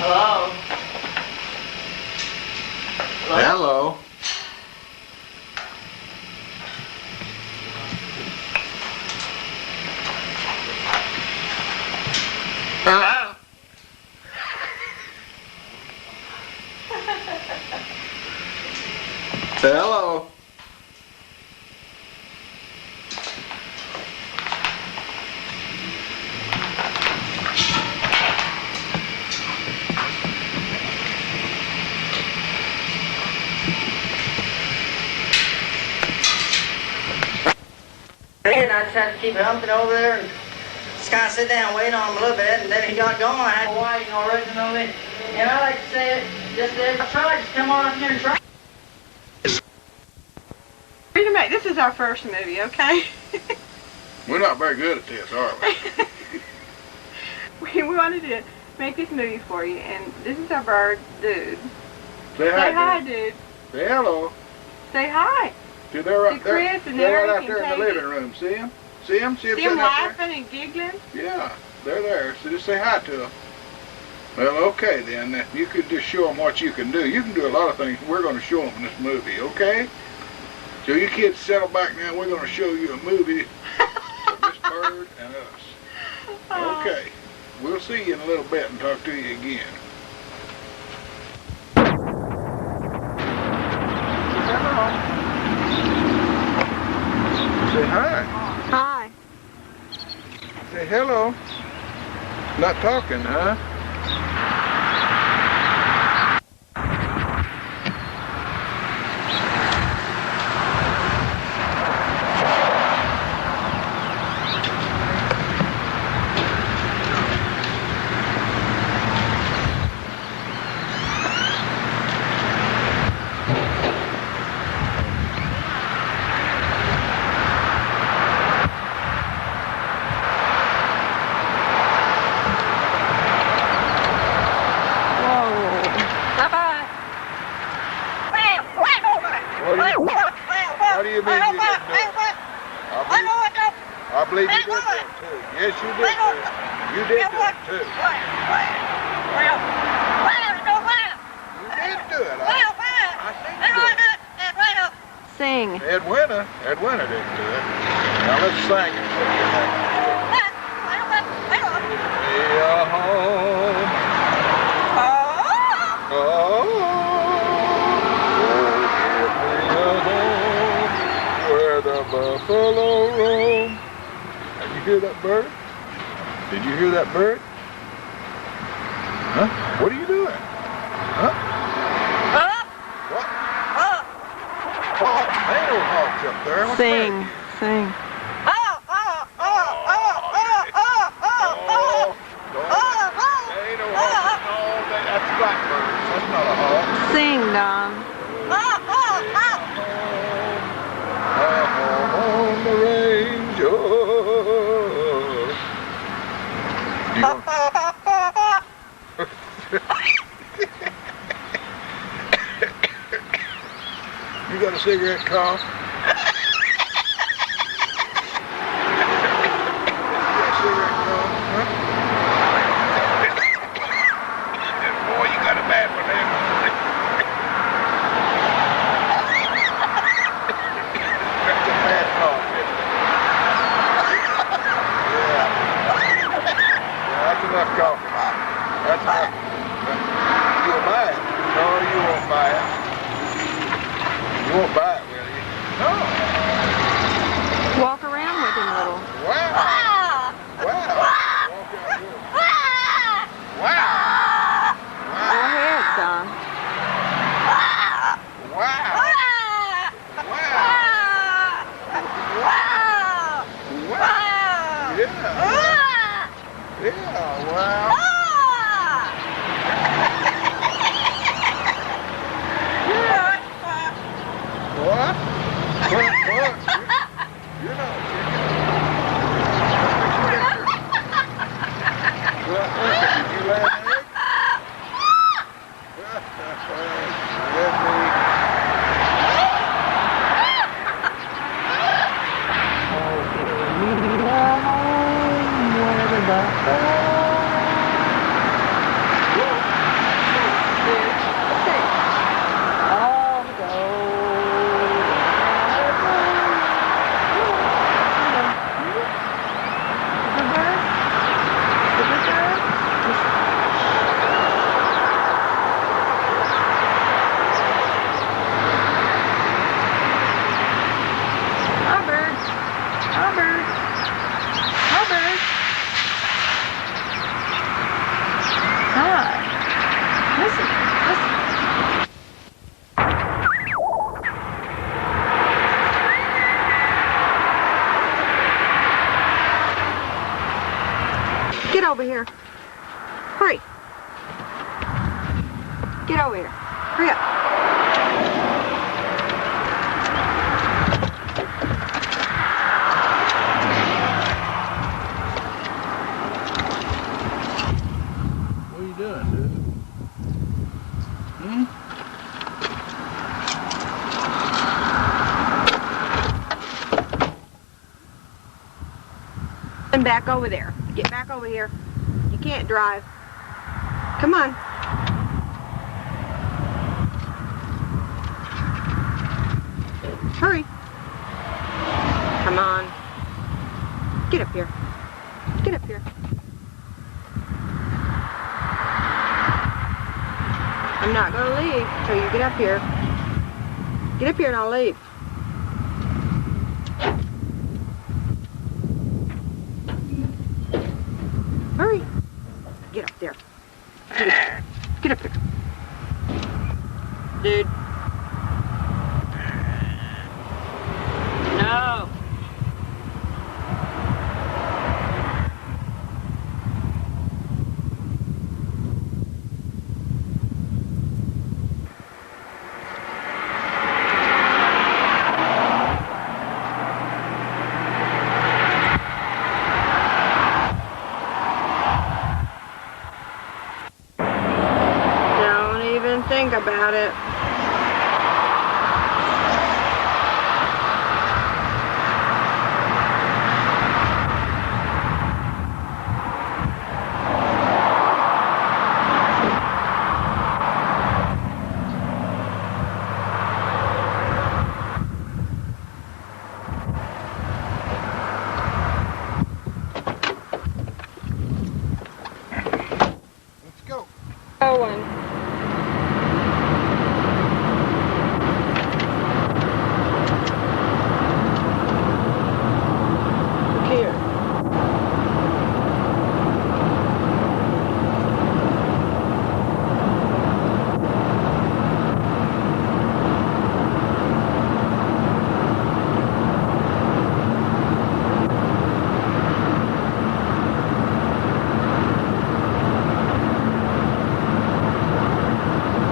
Hello? Hello. Hello? Hello. And I just had to keep humping over there and just kind of sit down and wait on him a little bit, and then he got going. I had waiting originally. And I like to say it, just try, just come on up here and try. This is our first movie, okay? We're not very good at this, are we? We wanted to make this movie for you, and this is our bird, Dude. Say hi, Dude. Say hello. Say hi. See, they're right To Chris there. and They're right Eric out there and in the Katie. living room. See them? See them? See them See sitting them up there? laughing and giggling? Yeah, they're there. So just say hi to them. Well, okay then. You could just show them what you can do. You can do a lot of things. We're going to show them in this movie, okay? So you kids settle back now. We're going to show you a movie of this bird and us. Okay. We'll see you in a little bit and talk to you again. Say hi. Hi. Say hello. Not talking, huh? What do you mean you didn't do it? I believe you did do it too. Yes, you did do it. You did do it too. You did do it. I seen you do it. Sing. Edwina didn't do it. Now let's sing it. Be a home. Oh, the buffalo roam. Did you hear that bird? Did you hear that bird? Huh? What are you doing? Huh? What? Ain't no hawks up there. What's Sing. that? Sing. Ain't no hawks. No, that's blackbirds. That's not a hawk. Sing, Don. On the range, oh. You got a cigarette cough? Boy, you got a bad one there. That's a bad cough, isn't it? Yeah, that's enough coffee. That's enough. You'll buy it. No, you won't buy it. You won't buy it, will you? No. Walk around with him a little. Wow. Wow. Walk out here. Wow. Go ahead, Don. Wow. Wow. Yeah. Yeah, wow. What? What? You're not did you lay an egg? Let me. Get over here. Hurry. Get over here. Hurry up. What are you doing, dude? Hmm? And back over there. Get back over here. You can't drive. Come on. Hurry. Come on. Get up here. Get up here. I'm not going to leave until you get up here. Get up here and I'll leave. Hurry. Get up there. Get up here. Dude. No. Don't even think about it. Let's go. Going. Here.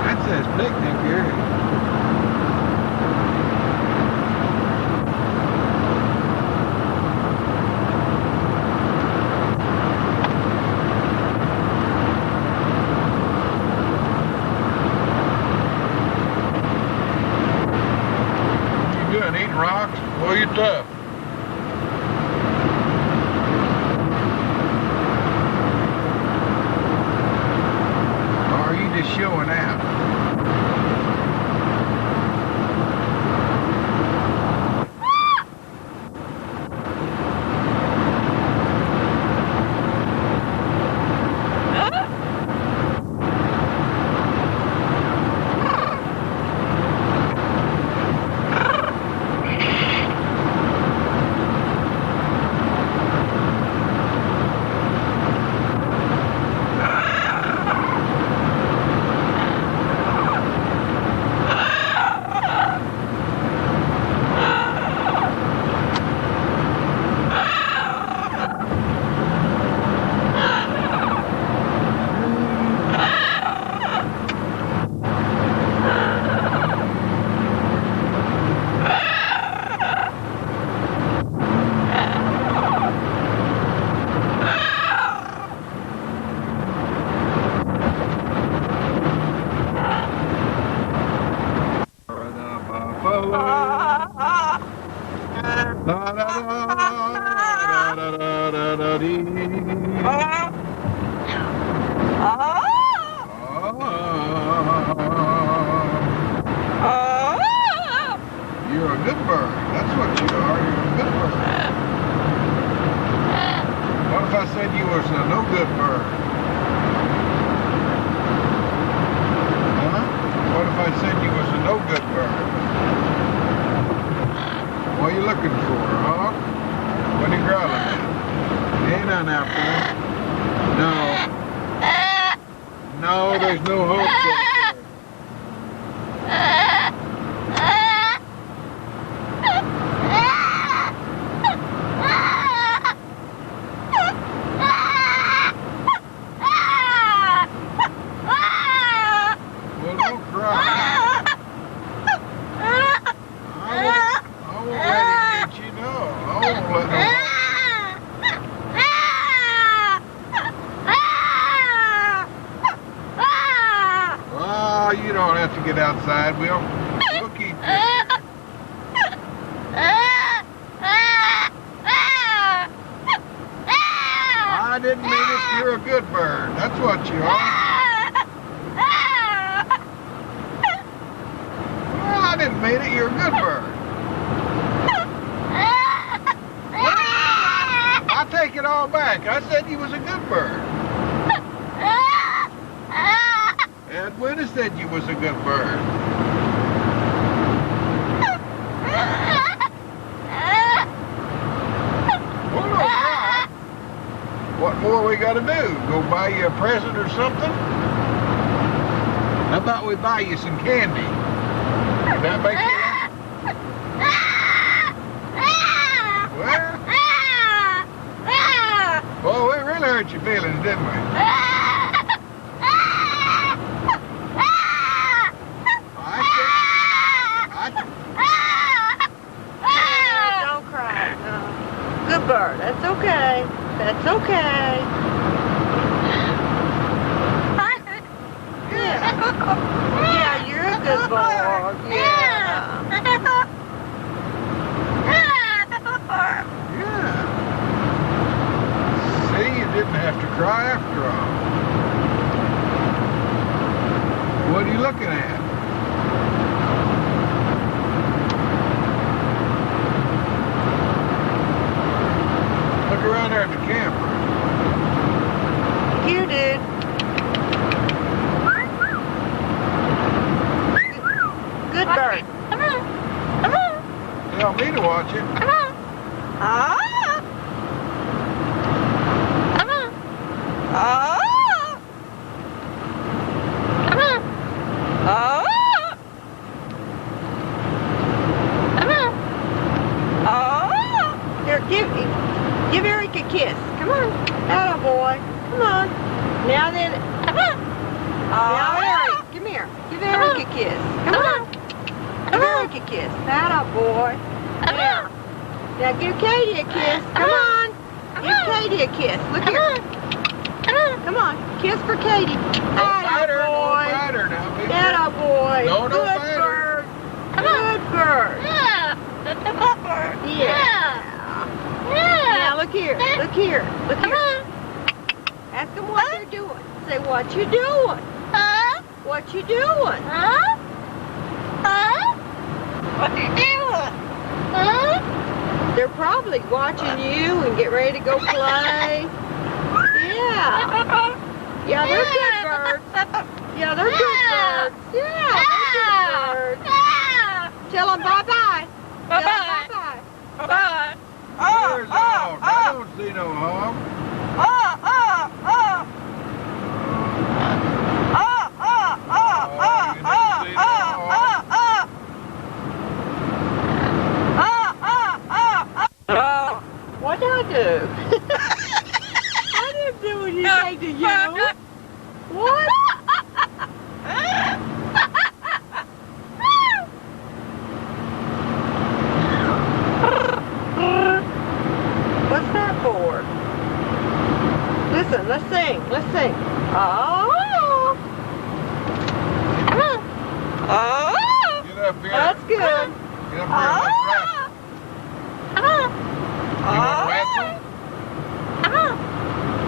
That says picnic area. What you doing, eating rocks? Well, you tough. Or are you just showing out? You're a good bird. That's what you are. You're a good bird. What if I said you was a no good bird? Huh? What if I said you was a no good bird? What are you looking for, huh? What are you growling at? Ain't none out there. No. No, there's no hope out there. get outside. We'll keep you. I didn't mean it. You're a good bird. That's what you are. Well, I didn't mean it. You're a good bird. I take it all back. I said you was a good bird. Edwin said you was a good bird. Well, no cry. What more we got to do? Go buy you a present or something? How about we buy you some candy? Does that make you laugh? Well, we really hurt your feelings, didn't we? Don't cry. No. Good bird. That's okay. That's okay. Yeah, you're a good bird. Yeah. See, you didn't have to cry after all. What are you looking at? Look around there at the camper. You did. Good bird. Tell me to watch it. Ah. Ah. Ah. Ah. Here, give Eric a kiss. Come on. Atta boy. Come on. Now then. Now Eric, come here. Give Eric a kiss. Come on. Give Eric a kiss. Atta boy. Now. Now give Katie a kiss. Come on. Give Katie a kiss. Look here. Come on. Kiss for Katie. Atta boy. Atta boy. Good bird. Good bird. Yeah. Now look here. Look here. Look here. Ask them what they're doing. Say, what you doing? What you doing? What you doing? They're probably watching you and get ready to go play. Yeah. Yeah, they're good birds. Yeah, they're good birds. Yeah, they're good birds. Tell them bye-bye. Tell them bye-bye. Bye-bye. Where's the hog? I don't see no hog. What did I do? I didn't do anything to you. What? What's that for? Listen, let's sing. Let's sing. Oh. Oh. Get up here. That's good. Get up here and let's wrestle. You want to wrestle?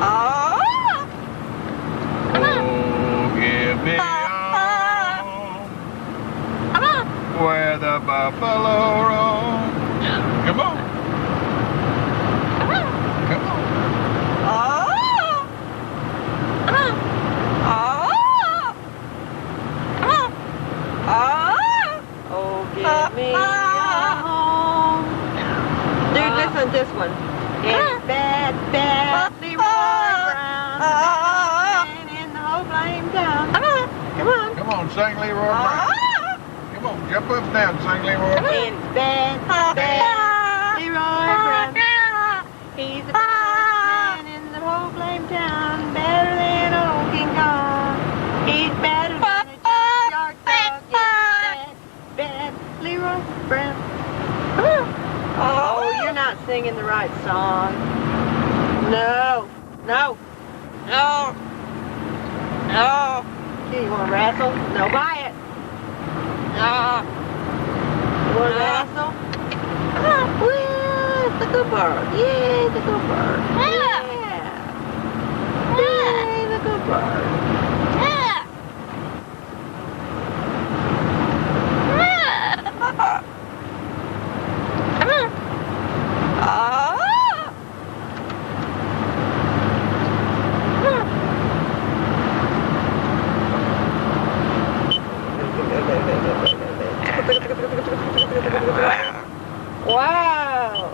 Oh, give me on where the buffalo roam. Come on. Come on. Oh, give me a home. Dude, listen to this one. It's bad, bad Leroy Brown. And in the whole blame town. Come on. Come on, sing Leroy Brown. Come on, jump up and down, sing Leroy Brown. It's bad, bad Leroy Brown. He's the best man in the whole blame town. Better than old King Kong. He's better than a junkyard dog. It's bad, bad Leroy Brown. Oh, you're not singing the right song. No. No. No. No. Do you want to wrestle? No, buy it. What Haskell? Well, it's a good bird. Yay, it's a good bird. Yeah. Yay, it's a good bird. Wow.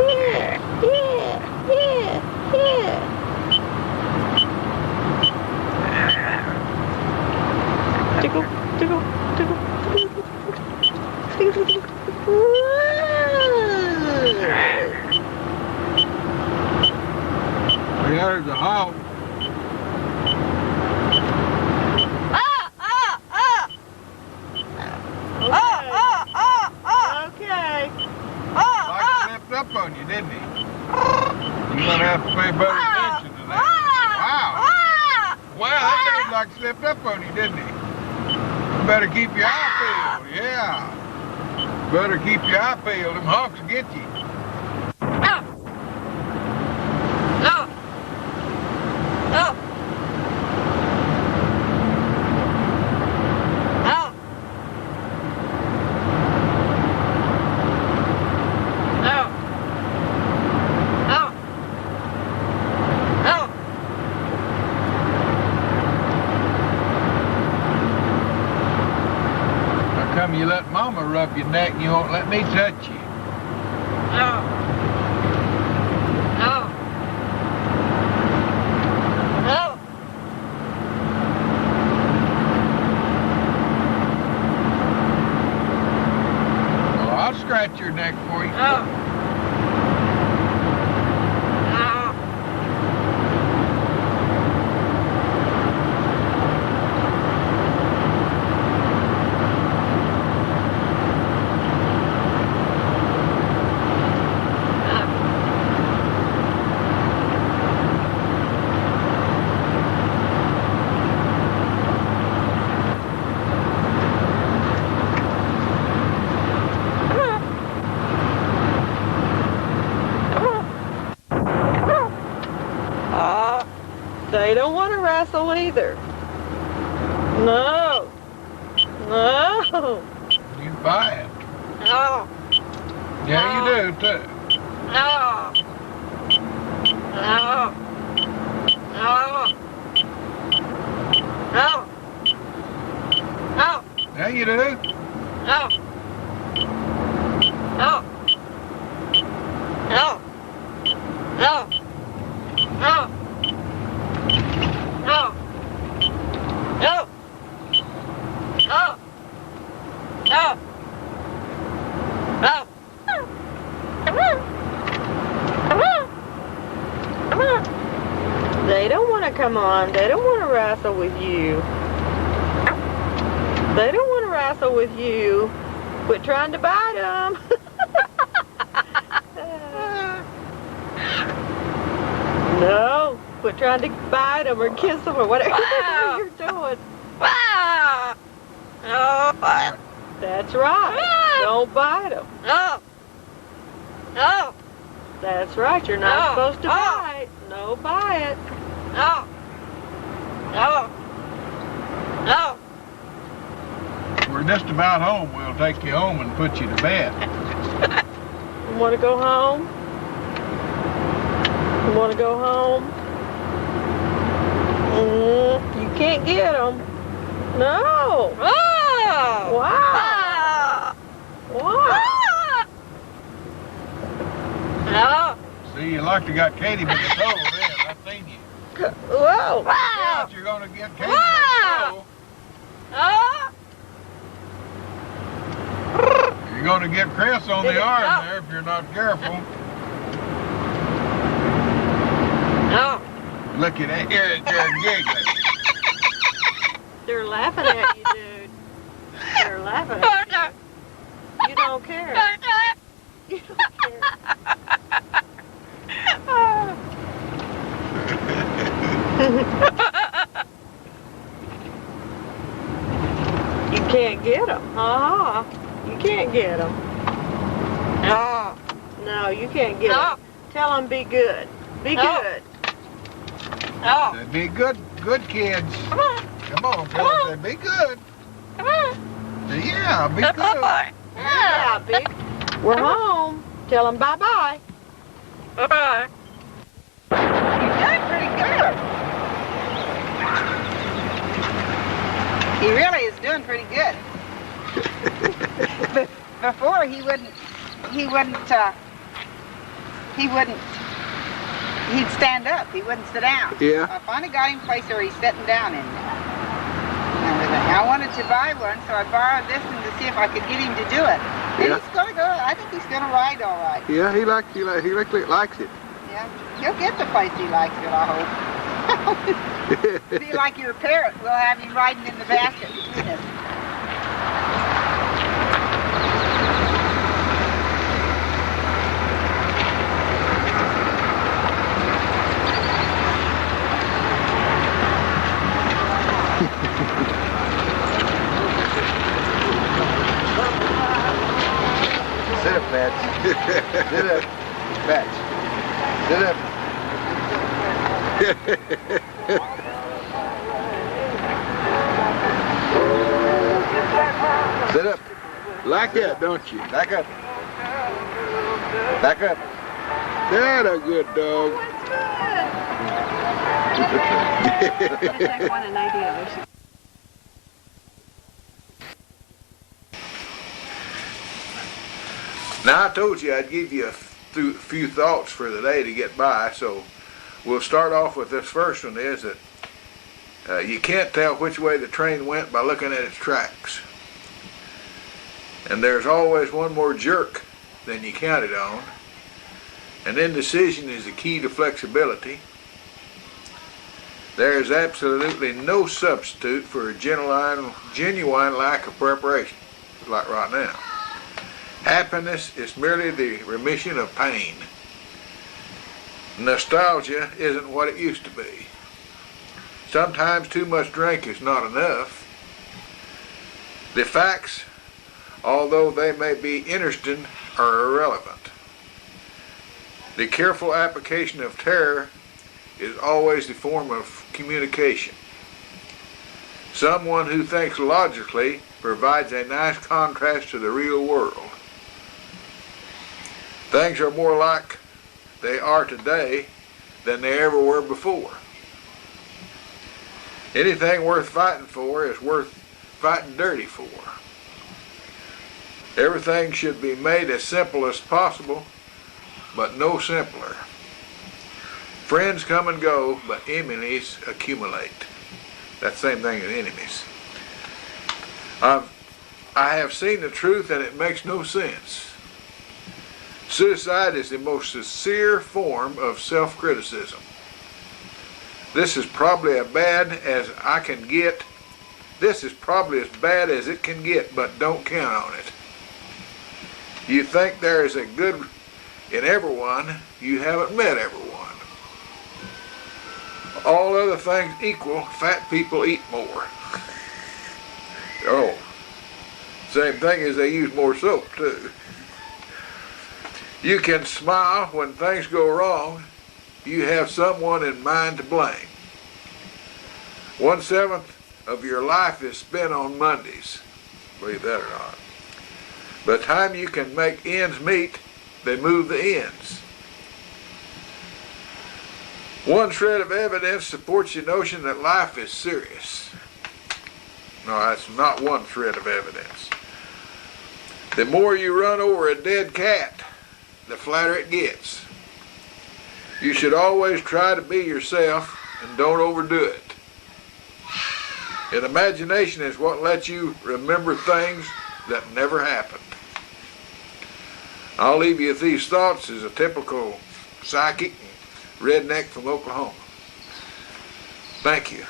Yeah, yeah, yeah, yeah. Tickle, tickle, tickle, tickle, tickle. There's a hog. Okay. Like slipped up on you, didn't he? You're gonna have to pay better attention to that. Wow. Wow, that dude like slipped up on you, didn't he? You better keep your eye peeled. Yeah. Better keep your eye peeled. Them hawks will get you. You let Mama rub your neck and you won't let me touch you. Well, I'll scratch your neck for you. They don't want to wrestle either. No. No. You buy it. No. Yeah, you do too. No. No. No. No. No. Yeah, you do. No. No. No. No. No. No. No. No. No. No. Come on. Come on. Come on. They don't want to come on. They don't want to wrestle with you. They don't want to wrestle with you. Quit trying to bite them. No. Quit trying to bite them or kiss them or whatever you're doing. No. That's right. Don't bite them. No. No. That's right. You're not supposed to bite. No bite. No. No. No. We're just about home. We'll take you home and put you to bed. You want to go home? You want to go home? You can't get them. No. Wow. Wow. No. See, you like to got Katie with the toe then. I seen you. Whoa. Watch out, you're gonna get Katie with the toe. You're gonna get Chris on the arm there if you're not careful. No. Look at that. They're giggling. They're laughing at you, dude. They're laughing at you. You don't care. You don't care. You can't them. You can't get them. No, you can't get them. Tell them be good. Be good. Be good kids. Come on. Come on, fellas. Be good. Come on. Yeah, be good. Yeah, big. We're home. Tell them bye-bye. Bye-bye. You're doing pretty good. He really is doing pretty good. Before he wouldn't, he'd stand up. He wouldn't sit down. Yeah. I finally got him a place where he's sitting down in there. I wanted to buy one, so I borrowed this one to see if I could get him to do it. And he's gonna go. I think he's gonna ride all right. Yeah, he likes it. Yeah, he'll get the place he likes it, I hope. Be like your parrot. We'll have him riding in the basket between us. Sit up, Patch. Sit up. Patch. Sit up. Sit up. Like that, don't you? Back up. Back up. That a good dog. Now I told you I'd give you a few thoughts for the day to get by, so we'll start off with this first one is that you can't tell which way the train went by looking at its tracks. And there's always one more jerk than you counted on. And indecision is the key to flexibility. There is absolutely no substitute for a genuine lack of preparation, like right now. Happiness is merely the remission of pain. Nostalgia isn't what it used to be. Sometimes too much drink is not enough. The facts, although they may be interesting, are irrelevant. The careful application of terror is always the form of communication. Someone who thinks logically provides a nice contrast to the real world. Things are more like they are today than they ever were before. Anything worth fighting for is worth fighting dirty for. Everything should be made as simple as possible, but no simpler. Friends come and go, but enemies accumulate. That's the same thing as enemies. I have seen the truth and it makes no sense. Suicide is the most sincere form of self-criticism. This is probably as bad as I can get. This is probably as bad as it can get, but don't count on it. You think there is a good in everyone, you haven't met everyone. All other things equal, fat people eat more. Oh, same thing as they use more soap too. You can smile when things go wrong. You have someone in mind to blame. 1/7 of your life is spent on Mondays, believe that or not. By the time you can make ends meet, they move the ends. One shred of evidence supports the notion that life is serious. No, that's not one shred of evidence. The more you run over a dead cat, the flatter it gets. You should always try to be yourself and don't overdo it. And imagination is what lets you remember things that never happened. I'll leave you with these thoughts as a typical psychic and redneck from Oklahoma. Thank you.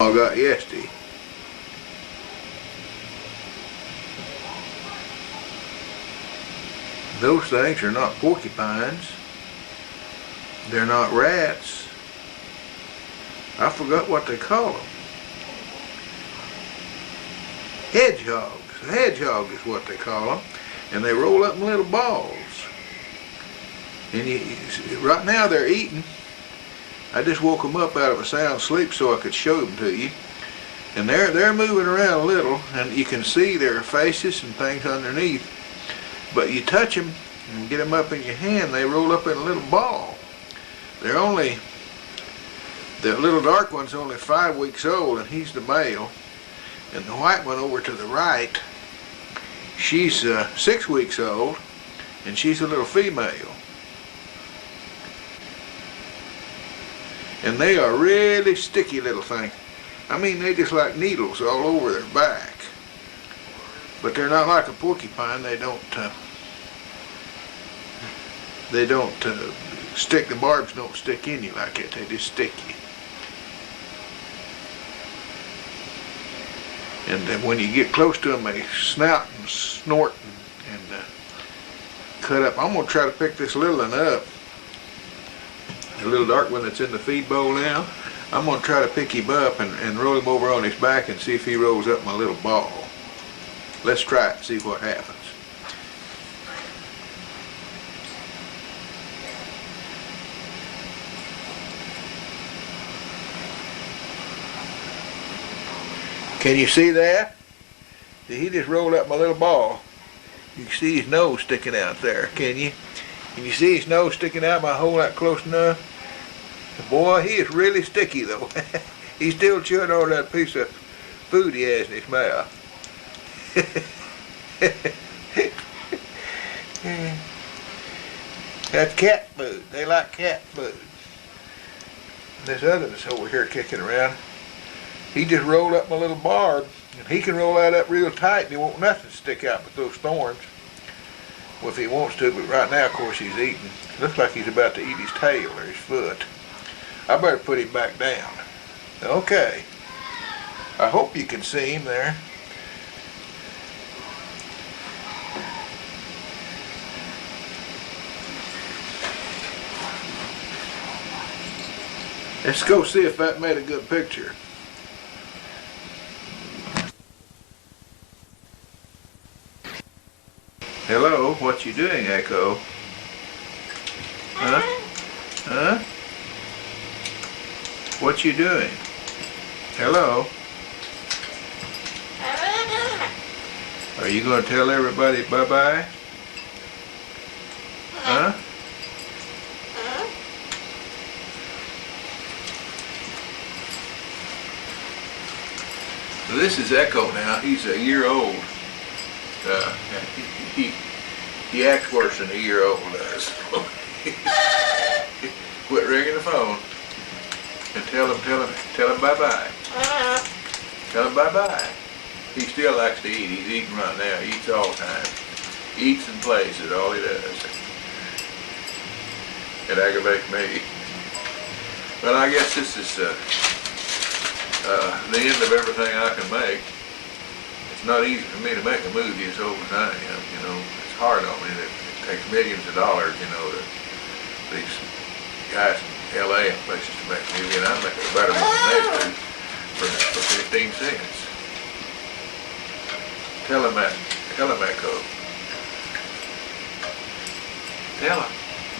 I got yesterday. Those things are not porcupines. They're not rats. I forgot what they call them. Hedgehogs. A hedgehog is what they call them. And they roll up in little balls. And right now they're eating. I just woke them up out of a sound sleep so I could show them to you. And they're moving around a little, and you can see their faces and things underneath. But you touch them and get them up in your hand, they roll up in a little ball. The little dark one's only 5 weeks old, and he's the male. And the white one over to the right, she's 6 weeks old, and she's a little female. And they are really sticky little things. I mean, they just like needles all over their back. But they're not like a porcupine. They don't stick, the barbs don't stick in you like that. They just stick you. And then when you get close to them, they snout and snort and cut up. I'm going to try to pick this little one up. The little dark one that's in the feed bowl now. I'm going to try to pick him up and roll him over on his back and see if he rolls up my little ball. Let's try it and see what happens. Can you see that? He just rolled up my little ball. You can see his nose sticking out there, can you? Can you see his nose sticking out my hole that close enough? Boy, he is really sticky though. He's still chewing on that piece of food he has in his mouth. That's cat food. They like cat food. This other that's over here kicking around, he just rolled up my little barb, and he can roll that up real tight and he won't nothing stick out but those thorns. Well, if he wants to, but right now, of course, he's eating. Looks like he's about to eat his tail or his foot. I better put him back down. Okay. I hope you can see him there. Let's go see if that made a good picture. Hello, what you doing, Echo? Huh? Huh? What you doing? Hello? Are you going to tell everybody bye-bye? Huh? This is Echo now. He's a year old. He acts worse than a year old does. Quit ringing the phone and tell him bye-bye. Tell him bye-bye. He still likes to eat. He's eating right now. He eats all the time. He eats and plays is all he does. It aggravates me. But I guess this is the end of everything I can make. It's not easy for me to make a movie as old as I am, you know. It's hard on me. It takes millions of dollars, you know, these guys in LA and places to make a movie, and I'm making a better one than they do for 15 cents. Tell him Echo.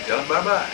Tell him bye-bye.